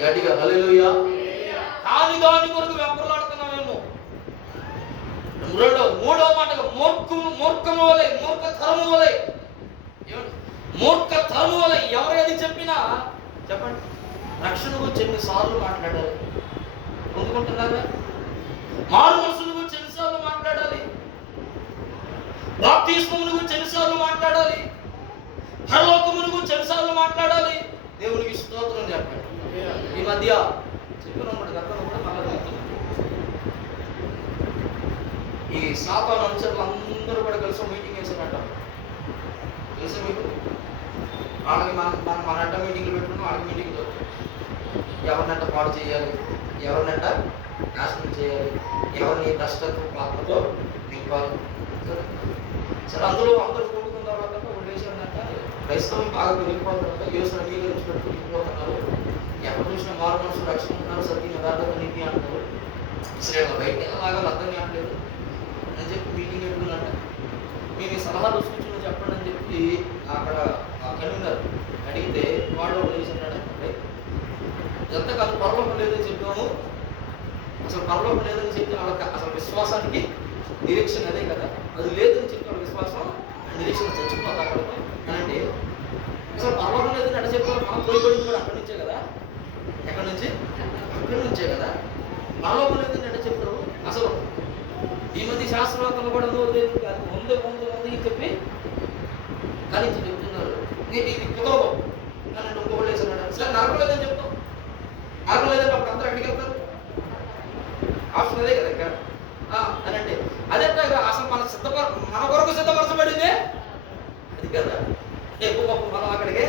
గట్టిగా హల్లెలూయా. కాని దాని కొరకు వెంపర్లాడుతున్నామేమో. మూడో మాటగా మూర్ఖము వలె, మూర్ఖతరము వలె. మూర్ఖతరము వలె ఎవరేది చెప్పినా చెప్పండి, రక్షణ గురించి ఎన్నిసార్లు మాట్లాడాలి? పొందుకుంటున్నారా? మారు మనసుల గురించి ఎన్నిసార్లు మాట్లాడాలి? బాప్తిస్మముల గురించి ఎన్నిసార్లు మాట్లాడాలి? పరలోకముల గురించి ఎన్నిసార్లు మాట్లాడాలి? దేవునికి స్తోత్రం చెప్పండి. ఈ మధ్య చెప్పినప్పుడు గతంలో కూడా మళ్ళీ ఈ సాతాను అనుచరులు అందరూ కూడా కలిసి మీటింగ్ వేసారంట. తెలుసా మీకు? వాళ్ళకి మన అడ్డ మీటింగ్లు పెట్టుకుని వాళ్ళకి మీటింగ్లు ఎవరినంట పాడు చేయాలి, ఎవరినంట నాశనం చేయాలి, ఎవరిని కష్టంతో పాత్రతో నింపాలి. సరే అందరూ కూడుకున్న తర్వాత ఉండేసారంట క్రైస్తవం బాగా పెరిగిపోతున్నారు, యేసుని అంగీకరించినట్టు పెరిగిపోతున్నారు. ఎక్కడ చూసినా మారు మనసు రక్షణ ఉన్నారు, సత్యం యథార్థత నీతి అంటారు. సరే బయట ఎలాగా అర్థం కావట్లేదు అని చెప్పి మీటింగ్ పెట్టుకున్నట్ట. మేము ఈ సలహాలు సూచనలు చెప్పండి అని చెప్పి అక్కడ కన్వీనర్ అడిగితే వాడు వేసుకున్నాడు. ఎంత కాదు పరలోకం లేదని చెప్పాము, అసలు పరలోకం లేదని చెప్పి వాళ్ళకి అసలు విశ్వాసానికి నిరీక్షణ అదే కదా, అది లేదని చెప్పి వాళ్ళ విశ్వాసం నిరీక్షణ చచ్చిపోతా అక్కడ అంటే అసలు పరలోకం లేదని అట్లా చెప్పారు. మనం పోయిపడింది కూడా అక్కడి నుంచే కదా, ఎక్కడి నుంచి? అక్కడి నుంచే కదా. పరలోకం లేదని అంటే చెప్పారు. అసలు ఈ మధ్య శాస్త్రవేత్తలు కూడా లేదు ముందు చెప్పి కానీ చెప్తున్నారు ఇది కుదరదు అని ఇంకొకటి వేసాడు. అసలు నరకం లేదని చెప్తాం, నరకం లేదంటే అప్పుడు అందరూ ఎక్కడికి వెళ్తారు? ఆప్షన్ అదే కదా ఇక్కడ అని అంటే అదే అసలు మన కొరకు సిద్ధపరచబడిందే అది కదా. ఎక్కువ మనం అక్కడికి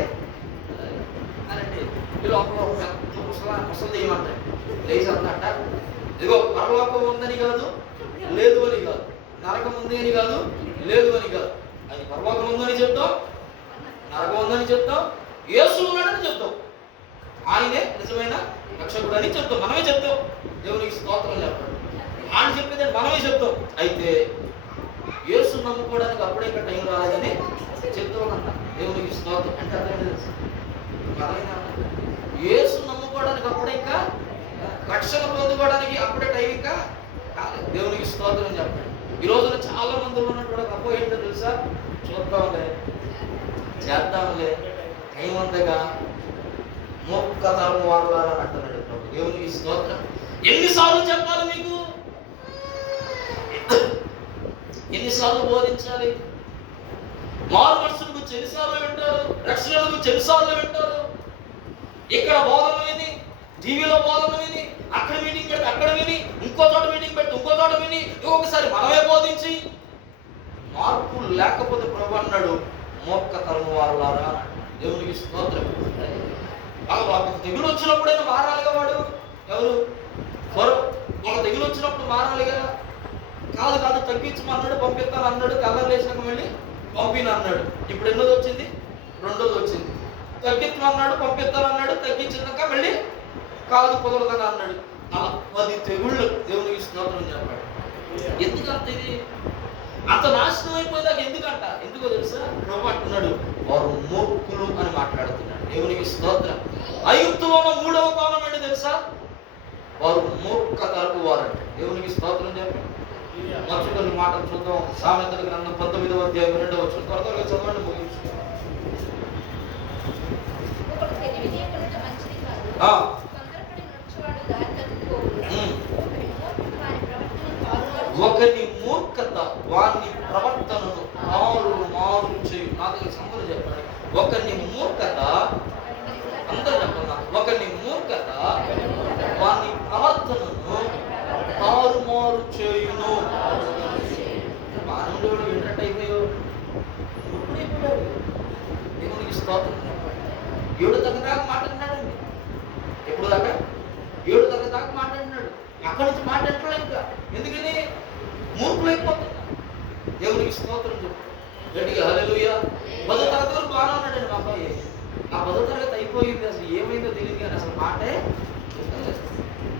అని అంటే వీళ్ళు ముసలి తీయమంటారు లేచి అన్నట్ట. ఇదిగో పరలోకం ఉందని కాదు, లేదు అని కాదు, నరకం ఉంది అని కాదు, లేదు అని కాదు. అది పరలోకం ఉందని చెప్తాం, నరకం ఉందని చెప్తాం, యేసు ఉన్నాడని చెప్తాం, ఆయనే నిజమైన రక్షకుడు అని చెప్తాం, మనమే చెప్తాం. దేవునికి స్తోత్రం చెప్పండి. ఆయన చెప్పేది మనమే చెప్తాం. అయితే యేసు నమ్ముకోవడానికి అప్పుడే ఇంకా టైం రాలేదని చెప్తామన్నా. దేవునికి స్తోత్రం అంటే అర్థం మనమైనా యేసు నమ్ముకోవడానికి అప్పుడే ఇంకా రక్షణ పొందుకోవడానికి అప్పుడే టైం ఇంకా కాలేదు. దేవునికి స్తోత్రం చెప్పండి. ఈ రోజున చాలా మందిలో ఉన్నటువంటి అప్పో ఏంటో తెలుసా? చూద్దాంలే, చేద్దాంలే, టైం ఉందిగా, మూర్ఖతరం వారు అని అంటున్నాడు ప్రభు. దేవునికి స్తోత్రం. ఎన్నిసార్లు చెప్పాలి మీకు? ఎన్నిసార్లు బోధించాలి? మారు మనసుల గురించి ఎన్నిసార్లు వింటారు? రక్షణ గురించి ఎన్నిసార్లు వింటారు? ఇక్కడ బోధన విని, టీవీలో బోధన విని, అక్కడ మీటింగ్ పెడితే అక్కడ విని, ఇంకో చోట మీటింగ్ పెడితే ఇంకో చోట విని, ఇంకొకసారి మనమే బోధించి మార్పు లేకపోతే ప్రభు అన్నాడు మూర్ఖతరం వారులారా. దేవునికి స్తోత్రం. ఒక తెగులు వచ్చినప్పుడైనా మారాలిగా వాడు. ఎవరు? ఒక తెగులు వచ్చినప్పుడు మారాలిగా. కాదు తగ్గించమన్నాడు, పంపిస్తాను అన్నాడు, కలర్ వేసినాక మళ్ళీ పంపిన అన్నాడు. ఇప్పుడు ఎన్నోది వచ్చింది? రెండోది వచ్చింది. తగ్గించమన్నాడు, పంపిస్తాను అన్నాడు, తగ్గించినాక మళ్ళీ కాదు కుదరదని అన్నాడు. అలా 10 తెగుళ్ళు. దేవునికి స్తోత్రం చెప్పాడు. ఎందుకంత ఇది అంత నాశనం అయిపోయేదాకా ఎందుకంట? ఎందుకో తెలుసా? ప్రభు అంటున్నాడు వారు మూర్ఖులు అని మాట్లాడుతున్నాడు. దేవునికి స్తోత్రం. ఐగుప్తులో ఉన్న 3వ కోణం ఏంటి తెలుసా? వారు మూర్ఖతరపు వారంట. దేవునికి స్తోత్రం చెప్పండి. మర్చిపోయిన మాటలు చూద్దాం. సామెతల గ్రంథం 19వ అధ్యాయం 2వ వచనం. త్వరగా చదవండి, ముగించు. ఒకరి మూర్ఖత వారిని ప్రవర్తనను మారు చేయు. నాకు సంగతులు చెప్పండి. ఒకని మూర్ఖత, అందరూ చెప్పండి, ఒకని మూర్ఖత వాని ప్రవర్తనను తారుమారు చేయును. మానవుడు ఏంటంటే అయిపోయావు, ఇప్పుడైపోయాడు. దేవునికి స్తోత్రం. 7 దాకా మాట్లాడినాడండి. ఎప్పుడు దాకా? 7 దాకా మాట్లాడినాడు. అక్కడి నుంచి మాట్లాడలేదు ఇంకా. ఎందుకని? మూర్ఖులైపోతున్నా. దేవునికి స్తోత్రం చెప్పు గట్టిగా హల్లెలూయా. 10వ తరగతి వరకు బాగా ఉన్నాడండి మా అబ్బాయి. ఆ 10వ తరగతి అయిపోయింది, అసలు ఏమైందో తెలియదు కానీ అసలు మాటే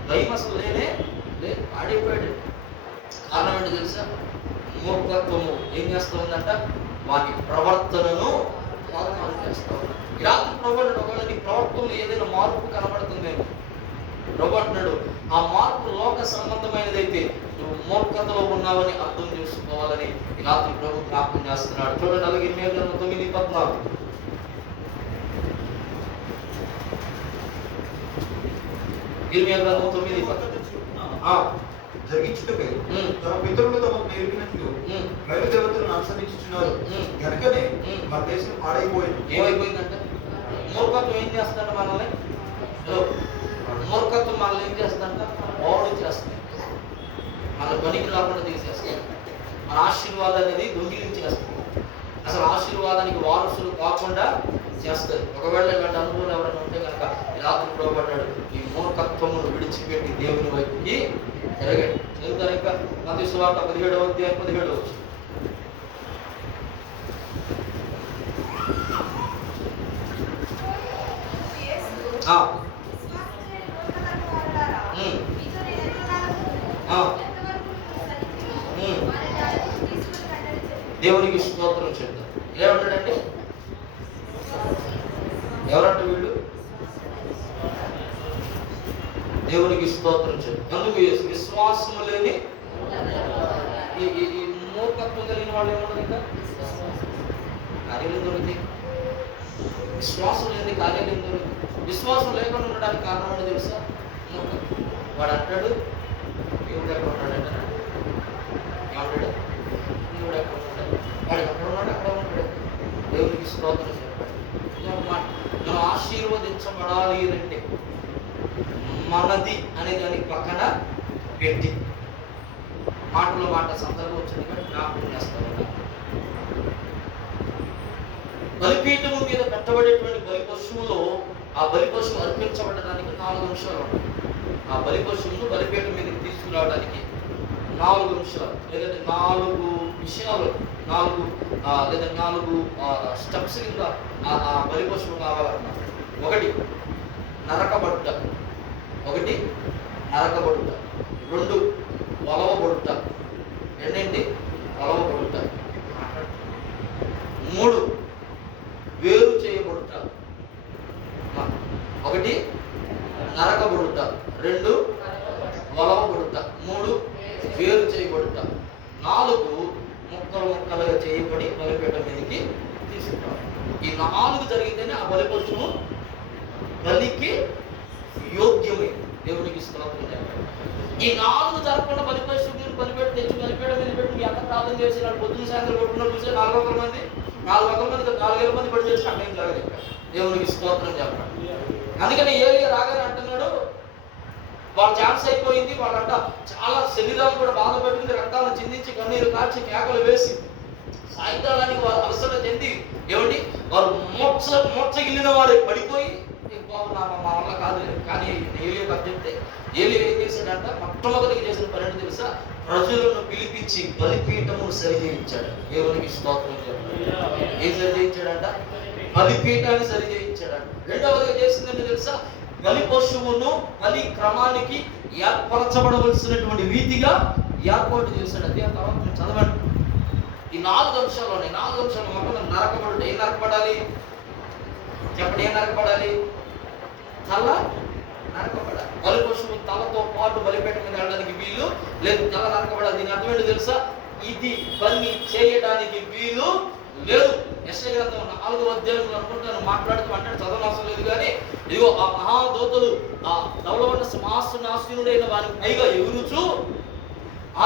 భయం అసలు లేదు, ఆడిపోయాడు. కారణం ఏంటి తెలుసా? మూర్ఖత్వము ఏం చేస్తూ ఉందంట? వాటి ప్రవర్తనను చేస్తూ ఉంది. ఈ రాత్రి ప్రభు ఒకవేళ నీ ప్రవర్తనలో ఏదైనా మార్పు కనబడుతుందేమో ప్రభు అంటున్నాడు, ఆ మార్పు లోక సంబంధమైనదైతే నువ్వు మూర్ఖతలో ఉన్నావని అర్థం చేసుకోవాలని ఈ రాత్రి ప్రభు జ్ఞాపకం చేస్తున్నాడు. చూడండి, అలాగే ఇర్మియా గ్రంథం 9:14. ఇర్మియా గ్రంథం 9:14. జరిగించుటకై తమ పితరులు తమకు నేర్పినట్లు బయలుదేవతలను అనుసరించుచున్నారు కనుకనే మన దేశం పాడైపోయింది. ఏమైపోయిందంటే మూర్ఖత్వం ఏం చేస్తాడు మనల్ని? మూర్ఖత్వం మనల్ని ఏం చేస్తుందంట? ఓడి చేస్తుంది, మన పనికి రాకుండా తీసేస్తుంది, మన ఆశీర్వాదాన్ని దొంగిలించేస్తుంది, అసలు ఆశీర్వాదానికి వారసులు కాకుండా చేస్తుంది. ఒకవేళ ఇలాంటి అనుభవం ఎవరైనా ఉంటే కనుక ఈ రాత్రి ప్రభావాడు ఈ మూర్ఖత్వమును విడిచిపెట్టి దేవుని వైపుకి తిరగండి. చదువుతారు ఇంకా మత్తయి సువార్త 17వ అధ్యాయం 17వ వచనం. దేవునికి స్తోత్రం చేద్దాం. ఏమంటాడండి? ఎవరంటే వీళ్ళు? దేవునికి స్తోత్రం చేద్దాం. అందుకు విశ్వాసము లేని ఈ మూర్ఖత్వం కలిగిన వాళ్ళు ఏమన్నారు? ఇంకా కార్యాలయం దొరుకుతాయి. విశ్వాసం లేని కార్యాలయం దొరుకుతుంది. విశ్వాసం లేకుండా ఉండడానికి కారణం ఏంటో తెలుసా? వాడు అంటాడు, దేవుడు ఎక్కడ ఉన్నాడంటే, ఏమంటాడు? దేవుడు ఎక్కడ ఉన్నాడు? వాడు ఎక్కడ ఉన్నాడు? అక్కడ ఉంటాడు. దేవునికి స్తోత్రం చెప్పాడు. మనం ఆశీర్వదించబడాలి అంటే మనది అనే దానికి పక్కన పెట్టి మాటలో మాట సందర్భం వచ్చింది కానీ జ్ఞాపకం చేస్తా ఉన్నా. బలిపీఠము మీద పెట్టబడేటువంటి బలి పశువులో ఆ బలి పశువు అర్పించబడడానికి 4 నిమిషాలు ఉంటాయి. ఆ బలి పశువును బలిపీఠం మీదకి తీసుకురావడానికి 4 నిమిషాలు, లేదంటే 4 విషయాలు, 4 స్టెప్స్ కింద ఆ బలి పశువు కావాలన్నమాట. ఒకటి నరకబడుట, 2 వలవబడుట, 3 వేరు చేయబడుట. 1 నరకబడుట, 2 వలవబడుట, 3 వేరు చేయబడుట, 4 ముక్కలుగా చేయబడి బలిపీఠం మీదకి తీసుకుంటారు. ఈ 4 జరిగితేనే ఆ బలి పశువు బలికి యోగ్యమే. దేవునికి స్తోత్రం. ఈ 4 జరగకుండా బలి పశువుని బలిపీఠం తెచ్చి బలిపీఠం మీద పెట్టి ఎంత ప్రార్థన చేసి నాడు పొద్దున్న సాయంత్రం కొట్టుకున్న చూసే 400 మంది 4,000 మంది పడి చేసి అక్కడ ఏం జరగలేదు. దేవునికి స్తోత్రం చెప్పండి. అందుకని ఏలియా రాగానే అంటున్నాడు, వాళ్ళ ఛాన్స్ అయిపోయింది. వాళ్ళంట చాలా శరీరాలు కూడా బాధ పెట్టుకుని రక్తాలను చిందించి కన్నీరు కార్చి కేకలు వేసి సాయంత్రానికి వారు అలసట చెంది ఏమండి వారు మోక్షగిలిన వారు పడిపోయి మా వల్ల కాదు. కానీ ఏలియా చెప్తే ఏలియా ఏం చేశాడంట? మొట్టమొదటిగా చేసిన పని తెలుసా? ప్రజలను పిలిపించి బలిపీఠమును సరిచేయించాడు. దేవునికి స్తోత్రం చెప్పండి. ఏం సరిచేయించాడంట? బలిపీఠాన్ని సరిచేయించాడంట. రెండవదిగా చేసిందంటే తెలుసా? బలి పశువును బలి క్రమానికి ఏర్పరచబడవలసినటువంటి రీతిగా ఏర్పాటు చేశాడు. అదే తర్వాత మీరు చదవండి. ఈ 4 అంశాలు ఉన్నాయి. 4 అంశాలు మొత్తం నరకబడు. ఏం నరకబడాలి చెప్పండి? ఏం నరకబడాలి? తల నరకబడాలి. బలి పశువు తలతో పాటు బలిపీఠం మీద వెళ్ళడానికి వీలు లేదు, తల నరకబడాలి. దీని అర్థం ఏంటో తెలుసా? ఇది బలి చేయడానికి వీలు లేదు. యెషయా గ్రంథం 4వ అధ్యాయంలో అనుకుంటాను మాట్లాడుతూ అంటే చదవనవసరం లేదు కానీ, ఇదిగో ఆ మహాదూతలు ఆ ధవళవర్ణ సింహాసనాసీనుడైన వారి పైగా ఎగురుచు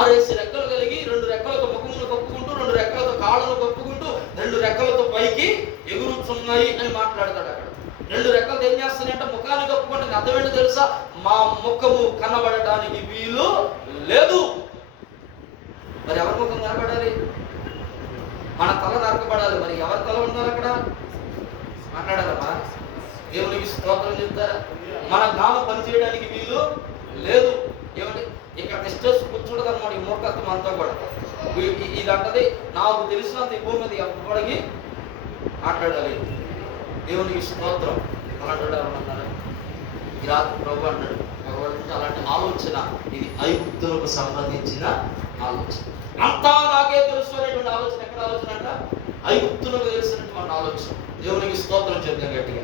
6 రెక్కలు కలిగి 2 రెక్కలతో ముఖమును కప్పుకుంటూ 2 రెక్కలతో కాళ్ళను కప్పుకుంటూ 2 రెక్కలతో పైకి ఎగురుతున్నాయి అని మాట్లాడతాడు. అక్కడ 2 రెక్కలతో ఏం చేస్తాయంటే ముఖాన్ని కప్పుకుంటే అర్థం ఏంటో తెలుసా? మా ముఖము కనబడటానికి వీలు లేదు. మరి ఎవరి ముఖం కనబడాలి? మన తల నరకబడాలి. మరి ఎవరి తల ఉన్నారు అక్కడ? మాట్లాడాలమ్మా, దేవునికి స్తోత్రం చెప్తారా? మన జ్ఞానం పనిచేయడానికి వీలు లేదు. ఏమంటే ఇక్కడ డిస్టర్స్ కూర్చుంటది అనమాట ఈ మూర్ఖత్వం అంతా కూడా. ఇది అంటది నాకు తెలిసినంత ఈ భూమి మీద ఎప్పటికీ మాట్లాడాలి. దేవునికి స్తోత్రం. అలాంటి ఎవరన్నారు ఈ రాత్రి ప్రభు అంటాడు అలాంటి ఆలోచన ఇది ఐగుప్తులకు సంబంధించిన ఆలోచన. అంతా నాకే తెలుసు అనేటువంటి ఆలోచన. ఎక్కడ ఆలోచన అంట? ఐగుప్తులకు తెలిసినటువంటి ఆలోచన. దేవునికి స్తోత్రం చెప్తాం గట్టిగా.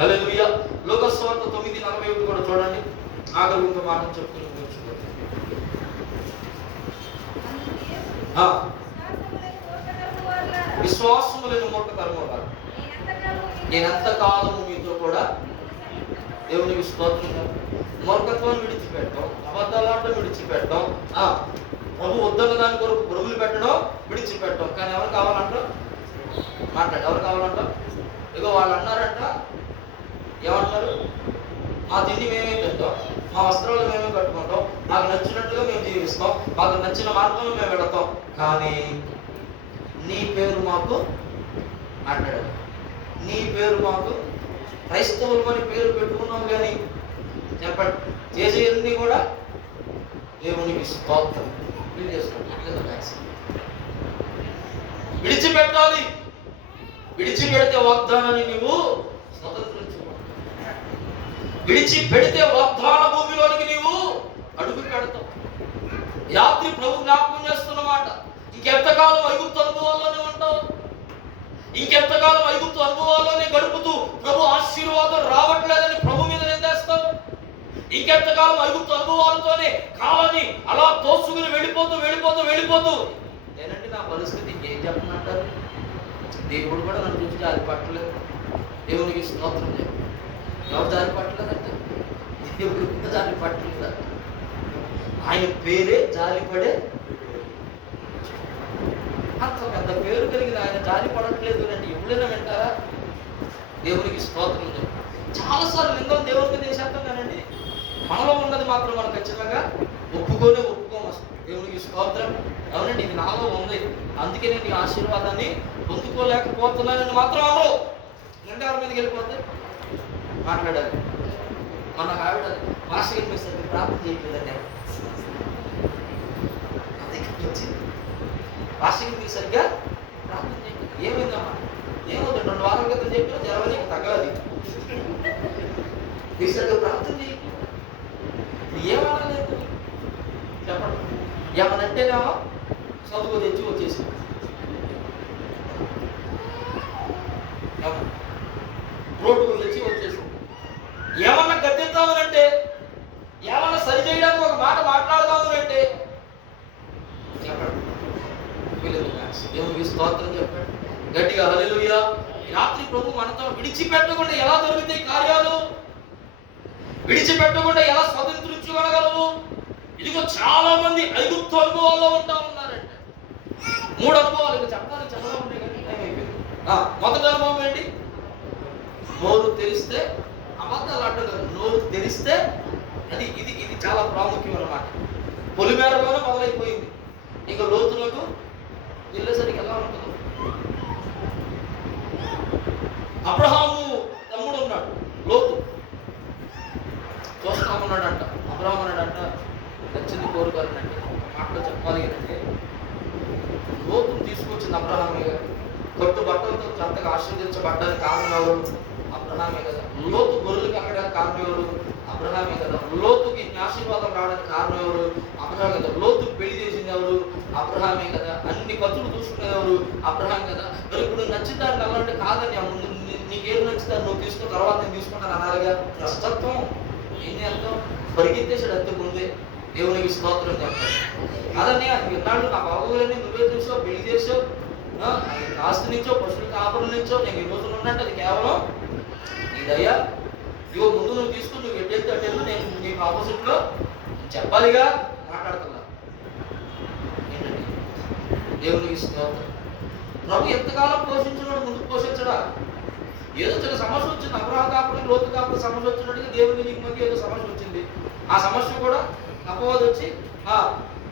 హల్లెలూయా. లోకాసు సువార్త 9:41 కూడా చూడండి. ఆఖరి ఇంకో మాట చెప్తున్నాను. విశ్వాసము లేని మూర్ఖ కర్మవారు నేను ఎంతకాలము మీతో కూడా దేవునికి స్తోత్రం. మూర్ఖత్వాన్ని విడిచిపెట్టడం, అబద్ధాలాడటం విడిచిపెట్టడం, ప్రభు వద్దన్న దాని కొరకు పురుగులు పెట్టడం విడిచిపెట్టడం. కానీ ఎవరు కావాలంట? మాట్లాడు, ఎవరు కావాలంట? ఇగో వాళ్ళు అన్నారంట, ఏమంటున్నారు? మా తిండి మేమే తింటాం, మా వస్త్రాలు మేమే కట్టుకుంటాం, మాకు నచ్చినట్టుగా మేము జీవిస్తాం, మాకు నచ్చిన మార్గంలో మేము వెళతాం, కానీ నీ పేరు మాకు మాట్లాడారు. నీ పేరు మాకు క్రైస్తవులు అని పేరు పెట్టుకున్నాం, కానీ చెప్పండి చేసేవన్నీ కూడా దేవునికి స్తోత్రం. విడిచిపెట్టాలి. విడిచిపెడితే వాగ్దానాన్ని నువ్వు స్వతంత్రించుకో. విడిచిపెడితే వాగ్దాన భూమిలోనికి నీవు అడుగు పెడతావు. రాత్రి ప్రభు జ్ఞాపకం చేస్తున్నమాట. ఇంకెంతకాలం ఐగుప్తు అనుభవాల్లోనే ఉంటావు? ఇంకెంతకాలం ఐగుప్తు అనుభవాల్లోనే గడుపుతూ ప్రభు ఆశీర్వాదం రావట్లేదని ప్రభు మీద నిందేస్తావు? ఇంకెంతకాలం ఐగుప్తు అనుభవాలతోనే కాలని అలా తోసుకుని వెళ్ళిపోతూ వెళ్ళిపోతూ వెళ్ళిపోతూ నేనంటే నా పరిస్థితి ఇంకేం చెప్పనంటారు? దేవుడు కూడా నన్ను చూసి జారి పట్టలేదు. దేవునికి స్తోత్రం చెప్పు. ఎవరు జారి పట్టలేదంటే దేవుడు కూడా జారి పట్టలేదంట. ఆయన పేరే జారిపడే. అంత పెద్ద పేరు కలిగిన ఆయన జారి పడట్లేదు అంటే ఎప్పుడైనా వింటారా? దేవునికి స్తోత్రం చెప్పు. చాలాసార్లు నిందలు దేవునికి చేసేస్తాం కానండి మనలో ఉన్నది మాత్రం మనం ఖచ్చితంగా ఒప్పుకోము. దేవునికి స్తోత్రం. అవునండి, ఇది నాలో ఉంది, అందుకే నేను ఈ ఆశీర్వాదాన్ని పొందుకోలేకపోతున్నానని మాత్రం అనరు. నిండా ఎవరి మీదకి వెళ్ళిపోతే మాట్లాడాలి. మన ఆవిడ మాస్టర్ గారి సరిగ్గా ప్రార్థన చేయట్లేదండి. మాస్టర్ గారికి సరిగ్గా ప్రార్థన చేయట్లేదు. ఏమైందమ్మా? ఏమవుతుంది? 2 వారాల క్రితం చెప్పిన జరవని తగ్గలేదు. మీ సరిగ్గా ప్రార్థన చేయి. ఏమన్నా లేదు చెప్పండి. ఏమనంటేనేమో చదువు తెచ్చి వచ్చేసి రోడ్డు తెచ్చి వచ్చేసి ఏమన్నా గద్దిద్దామనంటే, ఏమన్నా సరి చేయడానికి ఒక మాట మాట్లాడదామనంటే చెప్పండి. దేవునికి స్తోత్రం చెప్పండి గట్టిగా. హల్లెలూయా. రాత్రి ప్రభు మనతో విడిచిపెట్టకుండా ఎలా జరుగుతాయి కార్యాలు? విడిచిపెట్టకుండా ఎలా స్వతంత్రించుకోగలవు? ఇదిగో చాలా మంది ఐగుప్తు అనుభవాల్లో ఉంటా ఉన్నారంటే. 3 అనుభవాలు ఇంకా చెప్పడానికి చాలా ఉంటాయి కానీ టైం అయిపోయింది. మొదటి అనుభవం ఏంటి? నోరు తెరిస్తే అబద్ధాలు అంటారు. నోరు తెరిస్తే అది ఇది చాలా ప్రాముఖ్యం అన్నమాట. పొలిమేరలోనే మొదలైపోయింది. ఇంకా లోతులకు వెళ్ళేసరికి ఎలా ఉంటుంది? అబ్రహాము తమ్ముడు ఉన్నాడు లోతు, చూస్తా ఉన్నాడంట. అబ్రహాం అన్నాడంట, నచ్చింది కోరుకోవాలంటే మాటలో చెప్పాలి అంటే లోతును తీసుకొచ్చింది అబ్రహామే కదా. కొట్టు బట్టలతో అంతగా ఆశీర్వదించబడ్డానికి కారణం ఎవరు? అబ్రహామే కదా. లోతు గొర్రెలకు అక్కడానికి కారణం ఎవరు? అబ్రహామే కదా. లోతుకి ఆశీర్వాదం రావడానికి కారణం ఎవరు? అబ్రహాం కదా. లోతుకి పెళ్లి చేసింది ఎవరు? అబ్రహామే కదా. అన్ని ఖర్చులు చూసుకునేది ఎవరు? అబ్రహాం కదా. మరి ఇప్పుడు నచ్చిందాన్ని అల్లంటే కాదని నీకేం నచ్చుతారు నువ్వు తీసుకున్న తర్వాత నేను తీసుకుంటాను అనాలిగా. ప్రస్తుతం ఏం చేస్తాం? పరిగెత్తేసాడు అంతే ముందే. దేవునికి స్తోత్రం చెప్పాలి. అదనే విన్నాడు. నా బాగోగులని నువ్వే చూసావు, పెళ్లి చేసావు, ఆస్తి నుంచో పశువుల కాపుల నుంచో నేను ఈ రోజులు ఉన్నట్టు అది కేవలం నీ దయ్యా. ఇవో ముందు నువ్వు తీసుకుని నువ్వు ఎట్టెళ్తే అట్టెళ్ళు, నేను నీకు ఆపోజిట్లో చెప్పాలిగా మాట్లాడుతున్నా. దేవునికి స్తోత్రం. ప్రభు ఎంతకాలం పోషించినాడు, ముందుకు పోషించడా? ఏదో చిన్న సమస్య వచ్చింది, అబ్రహాం కాకుండా లోతు కాకుండా సమస్య వచ్చినట్టుగా దేవునికి నీకు మధ్య ఏదో సమస్య వచ్చింది. ఆ సమస్య కూడా అపవాది వచ్చి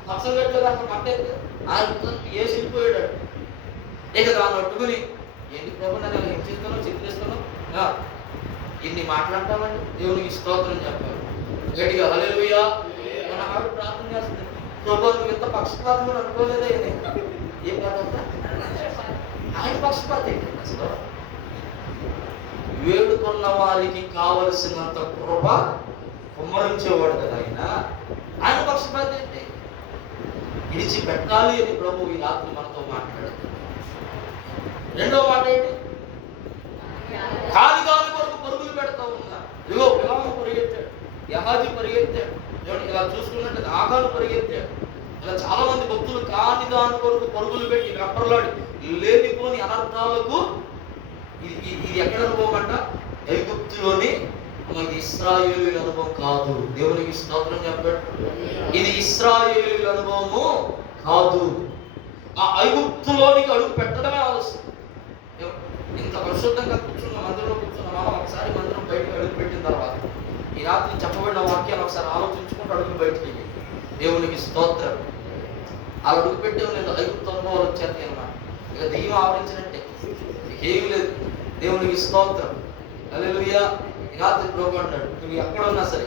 పచ్చలు పెట్టలేదు అక్కడ మట్టేది ఆయన ఏ వెళ్ళిపోయాడు. ఇక దాన్ని అట్టుకుని ఏంటి ప్రభు నన్ను ఇలా హింసిస్తాను, చిత్రిస్తాను, ఇన్ని మాట్లాడతామండి. దేవునికి స్తోత్రం చెప్పాలి గట్టిగా హల్లెలూయా. మన ఆవిడ ప్రార్థన చేస్తుంది, ప్రభు నువ్వు ఇంత పక్షపాతం అనుకోలేదే. ఏం కాదంతా ఆయన పక్షపాతం ఏంటి అసలు? వేడుకున్న వారికి కావలసినంత కృప కుమ్మరించేవాడు కదా ఆయన పక్షపాతం ఏంటి? విడిచిపెట్టాలి అని ప్రభు ఈ రాత్రి మనతో మాట్లాడుతుంది. రెండో మాట ఏంటి? కాని దాని కొరకు పరుగులు పెడతా ఉన్నా. ఇదిగో పిల్లలు పరిగెత్తాడు, యహాజీ పరిగెత్తాడు, ఇలా చూసుకున్నట్టు ఆగాలు పరిగెత్తాడు. ఇలా చాలా మంది భక్తులు కాని దాని కొరకు పరుగులు పెట్టి వెప్పర్లాడి లేనిపోని అనర్థాలకు ఇది ఎక్కడ అనుభవం అంట? ఐగుప్తులోని మనకి ఇశ్రాయేలీయుల అనుభవం కాదు. దేవునికి స్తోత్రం చెప్పాడు. ఇది ఇశ్రాయేలీయుల అనుభవము కాదు. ఆ ఐగుప్తులోనికి అడుగు పెట్టడమే ఆలస్యం. ఇంత పరిశుద్ధంగా కూర్చున్న మందిరంలో కూర్చున్న మనం ఒకసారి మందిరం బయటకు అడుగు పెట్టిన తర్వాత ఈ రాత్రి చెప్పబడిన వాక్యాన్ని ఒకసారి ఆలోచించుకుంటూ అడుగులు బయటికి దేవునికి స్తోత్రం. అలా అడుగు పెట్టే నేను ఐగుప్తు అనుభవాలు వచ్చేది అన్నమాట. ఇక దెయ్యం ఆవరించినట్టే, ఏమి లేదు. దేవునికి స్తోత్రం హల్లెలూయా. రాత్రి ప్రభు అంటాడు, నువ్వు ఎక్కడున్నా సరే,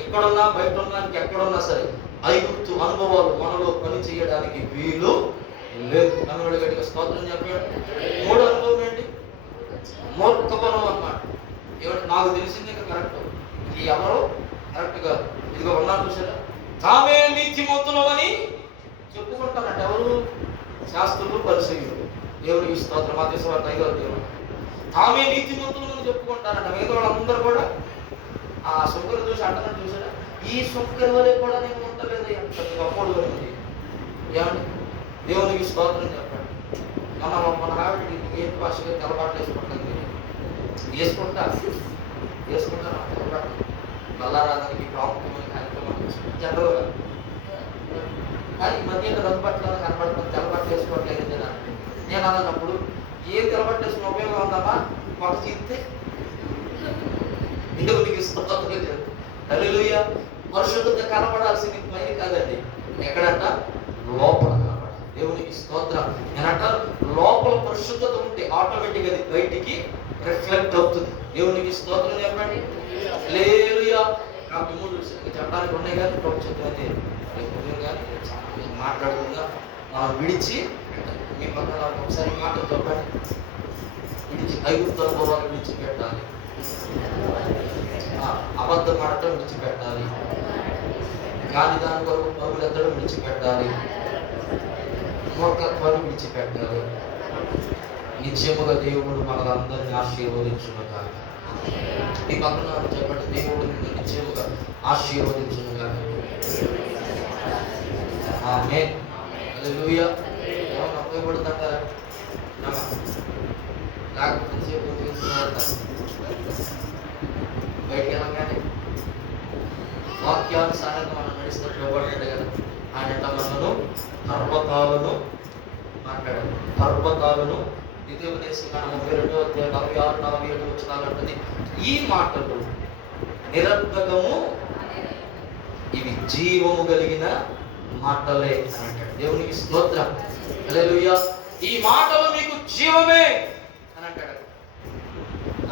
ఎక్కడున్నా బయట ఉన్నా ఎక్కడున్నా సరే ఐగుప్తు అనుభవాలు మనలో పని చేయడానికి వీలు లేదు. నన్ను గట్టిగా స్తోత్రం చెప్పాడు. మూడో అనుభవం ఏంటి? మూర్ఖపనం అన్నమాట. నాకు తెలిసింది ఇంకా కరెక్ట్, ఇది ఎవరో కరెక్ట్ గా ఇదిగో ఉన్నారు చూసారా, తామే నీతిమంతులు అని చెప్పుకుంటారంట. ఎవరు? శాస్త్రులు, పరిసయ్యులు. దేవునికి స్తోత్రం. మా దేశం 5వ అధ్యాయం తామే నీతిమంతులు అని చెప్పుకుంటారంట. మిగతా వాళ్ళందరూ కూడా ఆ సుంకరు చూసి అంటున్నట్టు చూసారా, ఈ సుంకరు వలె కూడా నేను ఉండలేదు, ఎంత గొప్పడు ఉంది. ఏమండి? దేవునికి స్తోత్రం చెప్పాడు. మన ఆవిడ ఏంటి భాషగా తెల్లబాట్లు వేసుకుంటారా తెల్లబాట్లు నల్లారాధానికి ప్రాముఖ్యమైన కార్యక్రమం జనరల్గా. కానీ ఈ మధ్య రంగుబట్టలు కనబడుతుంది, తెల్లబట్టలు వేసుకోవట్లేదు. నేను అన్నప్పుడు ఏం తెల్లబట్ట వేసుకున్న ఉపయోగం ఉందమ్మా? ఒక తీస్తే దేవునికి స్తోత్రం. హల్లెలూయా. పరిశుద్ధత కనబడాల్సింది పైన కాదండి, ఎక్కడంట? లోపల కనబడాలి. దేవునికి స్తోత్రం. నేనంట లోపల పరిశుద్ధత ఉంటే ఆటోమేటిక్ అది బయటికి రిఫ్లెక్ట్ అవుతుంది. దేవునికి స్తోత్రం చెప్పండి. హల్లెలూయా. నాకు 3 విషయాలు చెప్పడానికి ఉన్నాయి కానీ ప్రభు చెప్తే కానీ మాట్లాడుకుందా మనం విడిచి మీ పక్కన ఒకసారి మాటలు చెప్పండి. విడిచి ఐగుప్తు అనుభవాలు విడిచిపెట్టాలి, అబద్ధం ఆడటం విడిచిపెట్టాలి, కానీ దాని కొరకు పరుగులు ఎత్తడం విడిచిపెట్టాలి, మూర్ఖత్వాన్ని విడిచిపెట్టాలి. నిత్యముగా దేవుడు మనలందరినీ ఆశీర్వదించునుగా. మీ పక్కన చెప్పండి, దేవుడు నిన్ను నిత్యముగా ఆశీర్వదించునుగా. ఆమేన్. హల్లెలూయా. ఏమన్నా ఉపయోగపడుతుంటారా? లేకపోతే బయటికి వెళ్ళగానే వాక్యానుసారంగా మనం నడిస్తే ఉపయోగపడతాడు కదా. ఆయన మనను పర్వతాలను మాట్లాడారు. పర్వతాలను ద్వితీయోపదేశకాండం 32వ అధ్యాయం 46, 47 వచనాలంటుంది. ఈ మాటలు నిరర్ధకము, ఇవి జీవము కలిగిన మాటలే అని అంటాడు. దేవునికి స్తోత్రం. హల్లెలూయా. ఈ మాటలు మీకు జీవమే అని అంటాడు.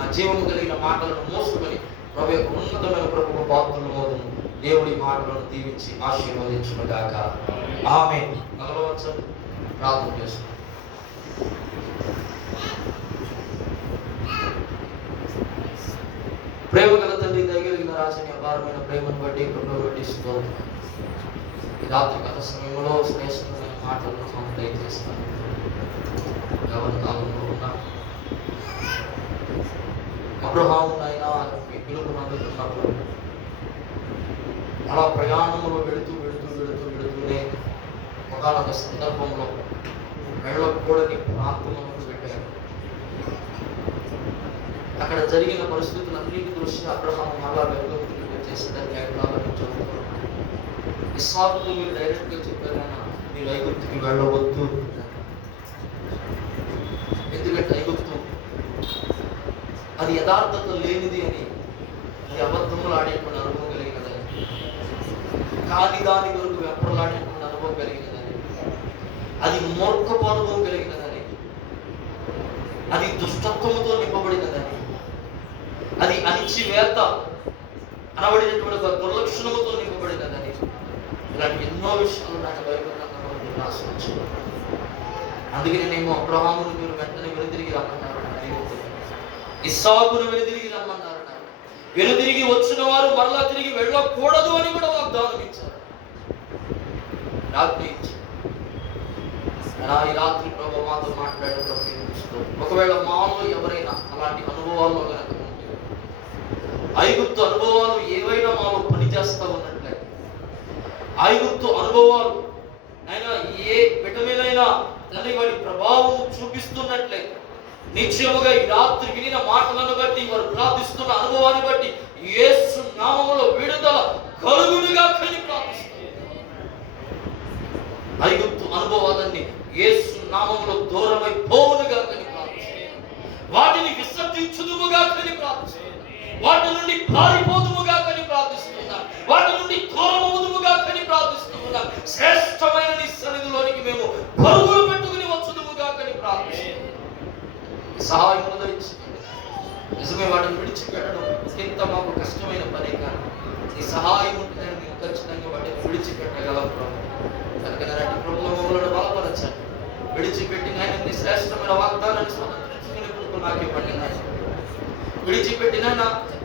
ఆ జీవము కలిగిన మాటలను మోసుకొని ప్రభు యొక్క ఉన్నతమైన ప్రభువు పాత్రలు మోదును. దేవుడి మాటలను దీవించి ఆశీర్వదించునుగాక. ఆమేన్. నలవచ్చు ప్రార్థన చేస్తున్నాం. ప్రేమ గల తండ్రి, దయగలిగిన రాజని అపారమైన ప్రేమను బట్టి, కృపను బట్టి స్తోత్రం. ఈ రాత్రి గత సమయంలో శ్రేష్టమైన మాటలను మనం దయచేస్తాను. ఎవరి కాలంలో ఉన్నా అబ్రహాము అయినా పిలుపును అందుకున్నప్పుడు అలా ప్రయాణంలో వెళుతూనే ఒకనొక సందర్భంలో వెళ్ళకూడని ప్రాంతంలో పెట్టారు. అక్కడ జరిగిన పరిస్థితులన్నిటి దృష్ట్యా అబ్రహాము మరలా వెళ్ళి చేసేదాన్ని ఎక్కడాలని చదువుతున్నాడు. ఇస్సాకుతో మీరు డైరెక్ట్గా చెప్పారైనా మీరు ఐగుప్తుకి వెళ్ళవద్దు. ఎందుకంటే ఐగుప్తు అది యథార్థత లేనిది అని, అది అబద్ధములు ఆడేటువంటి అనుభవం కలిగినదని, కాని దాని వరకు వెంపర్లాడేటువంటి అనుభవం కలిగినదని, అది మూర్ఖపు అనుభవం కలిగినదని, అది దుష్టత్వముతో నింపబడినదని, అది అణిచివేత అనబడినటువంటి ఒక దుర్లక్షణముతో నింపబడినదని, ఇలాంటి ఎన్నో విషయాలు నాకు బైబిల్ గ్రంథంలో రాసి. అందుకే నేనేమో అబ్రహామును మీరు వెంటనే వెనుదిరిగి రమ్మన్నారు, ఇస్సాకును వెనుదిరిగి రమ్మన్నారు. వెనుదిరిగి వచ్చిన వారు మరలా తిరిగి వెళ్ళకూడదు అని కూడా వాగ్దానం ఇచ్చారు, రాత్రి ఇచ్చారు. ఈ రాత్రి ప్రభు మాతో మాట్లాడేటప్పుడు ఒకవేళ మాలో ఎవరైనా అలాంటి అనుభవాల్లో కనుక ఉంటే, ఐగుప్తు అనుభవాలు ఏవైనా మాలో పనిచేస్తా ఉన్నట్లయితే, ఐగుప్తు అనుభవాలు అయినా ఏ విటమినైనా తండ్రి వాటి ప్రభావం చూపిస్తున్నట్లయితే, నిశ్చయముగా ఈ రాత్రి వినిన మాటలను బట్టి, వారు ప్రార్థిస్తున్న అనుభవాన్ని బట్టి యేసు నామములో విడుదల కలుగునుగా కని ప్రార్థిస్తున్నారు. ఐగుప్తు అనుభవాలన్నీ యేసు నామములో దూరమై పోవునుగా కని ప్రార్థిస్తున్నారు. వాటిని విసర్జించుదుముగా కని ప్రార్థిస్తున్నారు. వాటి నుండి పారిపోదుముగా కని ప్రార్థిస్తున్నారు. వాటి నుండి దూరమవుదుముగా కని ప్రార్థిస్తున్నారు. శ్రేష్టమైన నీ సన్నిధిలోనికి మేము పరుగులు పెట్టుకుని వచ్చుదుముగా కని ప్రార్థిస్తున్నారు. సహాయం ఉదయించండి. నిజమే, వాటిని విడిచిపెట్టడం ఎంత మాకు కష్టమైన పనే, కానీ నీ సహాయం ఉంటుందని మేము ఖచ్చితంగా వాటిని విడిచిపెట్టగలం ప్రభు. కనుక నాటి ప్రభుత్వ మమ్మల్ని బలపరచండి. విడిచిపెట్టిన ఆయన నీ శ్రేష్టమైన వాగ్దానాన్ని స్వతంత్రించుకునే కృప నాకు ఇవ్వండి. విడిచిపెట్టిన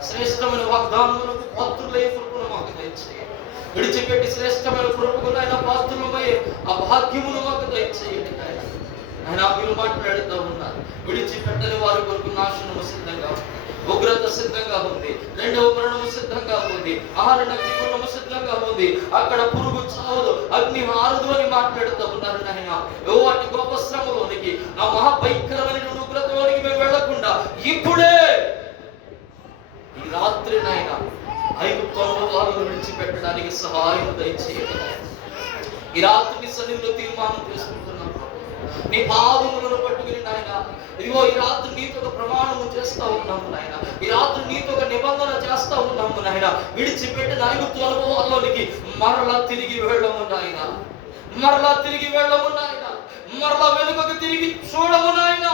శ్రేష్టమైన వాగ్దానములకు పాత్రులయ్యే కృపను మాకు దయచేయండి. విడిచిపెట్టి శ్రేష్టమైన కృపకు ఆయన పాత్రులమయ్యే ఆ భాగ్యమును మాకు దయచేయండి. ఆయన మీరు మాట్లాడుతూ ఉన్నారు, విడిచిపెట్టని వారి కొరకు నాశనము సిద్ధంగా ఉంది, ఉగ్రత సిద్ధంగా ఉంది, రెండవ మరణము సిద్ధంగా ఉంది, ఆహారము సిద్ధంగా ఉంది, అక్కడ పురుగు చావదు, అగ్ని మారదు అని మాట్లాడుతూ ఉన్నారు. నాయన వాటి గొప్ప శ్రమలోనికి, ఆ మహాభయంకరమైన ఉగ్రతలోనికి మేము వెళ్లకుండా ఇప్పుడే ఈ రాత్రి నాయన ఐగుప్తు అనుభవాలను విడిచిపెట్టడానికి సహాయం దయచేయండి. ఈ రాత్రి సన్నిధిలో తీర్మానం చేసుకుంటున్నాం, నీ పాదములను పట్టుకుని నాయన, ఇదిగో ఈ రాత్రి నీతో ఒక ప్రమాణము చేస్తా ఉన్నాము నాయన, ఈ రాత్రి నీతో ఒక నిబంధన చేస్తా ఉన్నాము నాయన. విడిచిపెట్టిన ఐగుప్తు అనుభవాల్లోనికి మరలా తిరిగి వెళ్ళము నాయన, మరలా తిరిగి వెళ్ళము నాయన, మరలా వెనుకకు తిరిగి చూడము నాయన.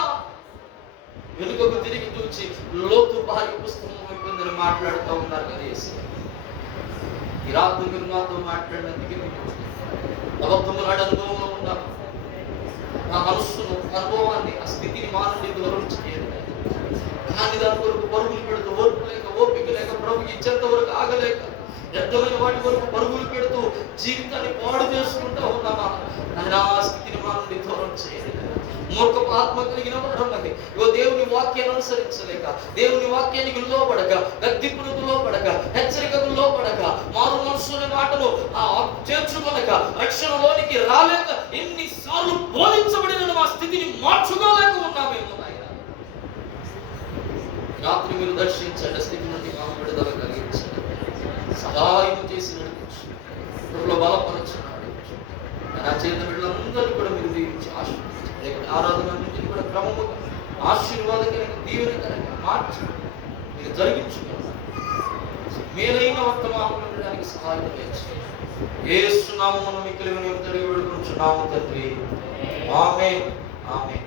వెనుకకు తిరిగి చూచి లోతు భార్య పుస్తకం అయిపోయిందని మాట్లాడుతూ ఉన్నారు కదా. ఈ రాత్రి మీరు నాతో మాట్లాడినందుకే అబద్ధములాడే అనుభవంలో ఉన్నారు. నా మనస్సును, అనుభవాన్ని, ఆ స్థితిని మానండి దూరం చేయండి. కానీ దాని కొరకు పరుగులు పెడుతూ, ఓర్పు లేక, ఓపిక లేక, ప్రభు ఇచ్చేంత వరకు ఆగలేక, వ్యర్థమైన వాటి వరకు పరుగులు పెడుతూ జీవితాన్ని పాడు చేసుకుంటూ ఉన్నామా? నా స్థితిని మానండి దూరం చేయండి. మూర్ఖపు ఆత్మ కలిగిన వాడు ఉన్నది. దేవుని వాక్యాన్ని అనుసరించలేక, దేవుని వాక్యానికి లోపడక, గద్దింపులకు లోపడక, హెచ్చరికకు లోపడక, మారు మనసుని మాటను చేర్చుకొనక, రక్షణలోనికి రాలేక, ఎన్నిసార్లు బోధించబడిన మా స్థితిని మార్చుకోలేక ఉన్నామేమో నాయన. రాత్రి మీరు దర్శించండి, స్థితి నుండి మాకు విడుదల కలిగించండి, సహాయం చేసి నడిపించండి, బలపరచండి. నా చేత వీళ్ళందరూ కూడా మీరు దీవించి ఆశీర్వదించండి. ఆరాధన నుంచి కూడా క్రమముగా ఆశీర్వాదకరంగా, దీవెనకరంగా మార్చి మీరు జరిగించుకున్నారు. మేలైన వర్తమానం ఉండడానికి సహాయం చేయండి. యేసు నామమున మిక్కిలి వినయంతో వేడుకొనుచున్నాము తండ్రి. ఆమేన్, ఆమేన్.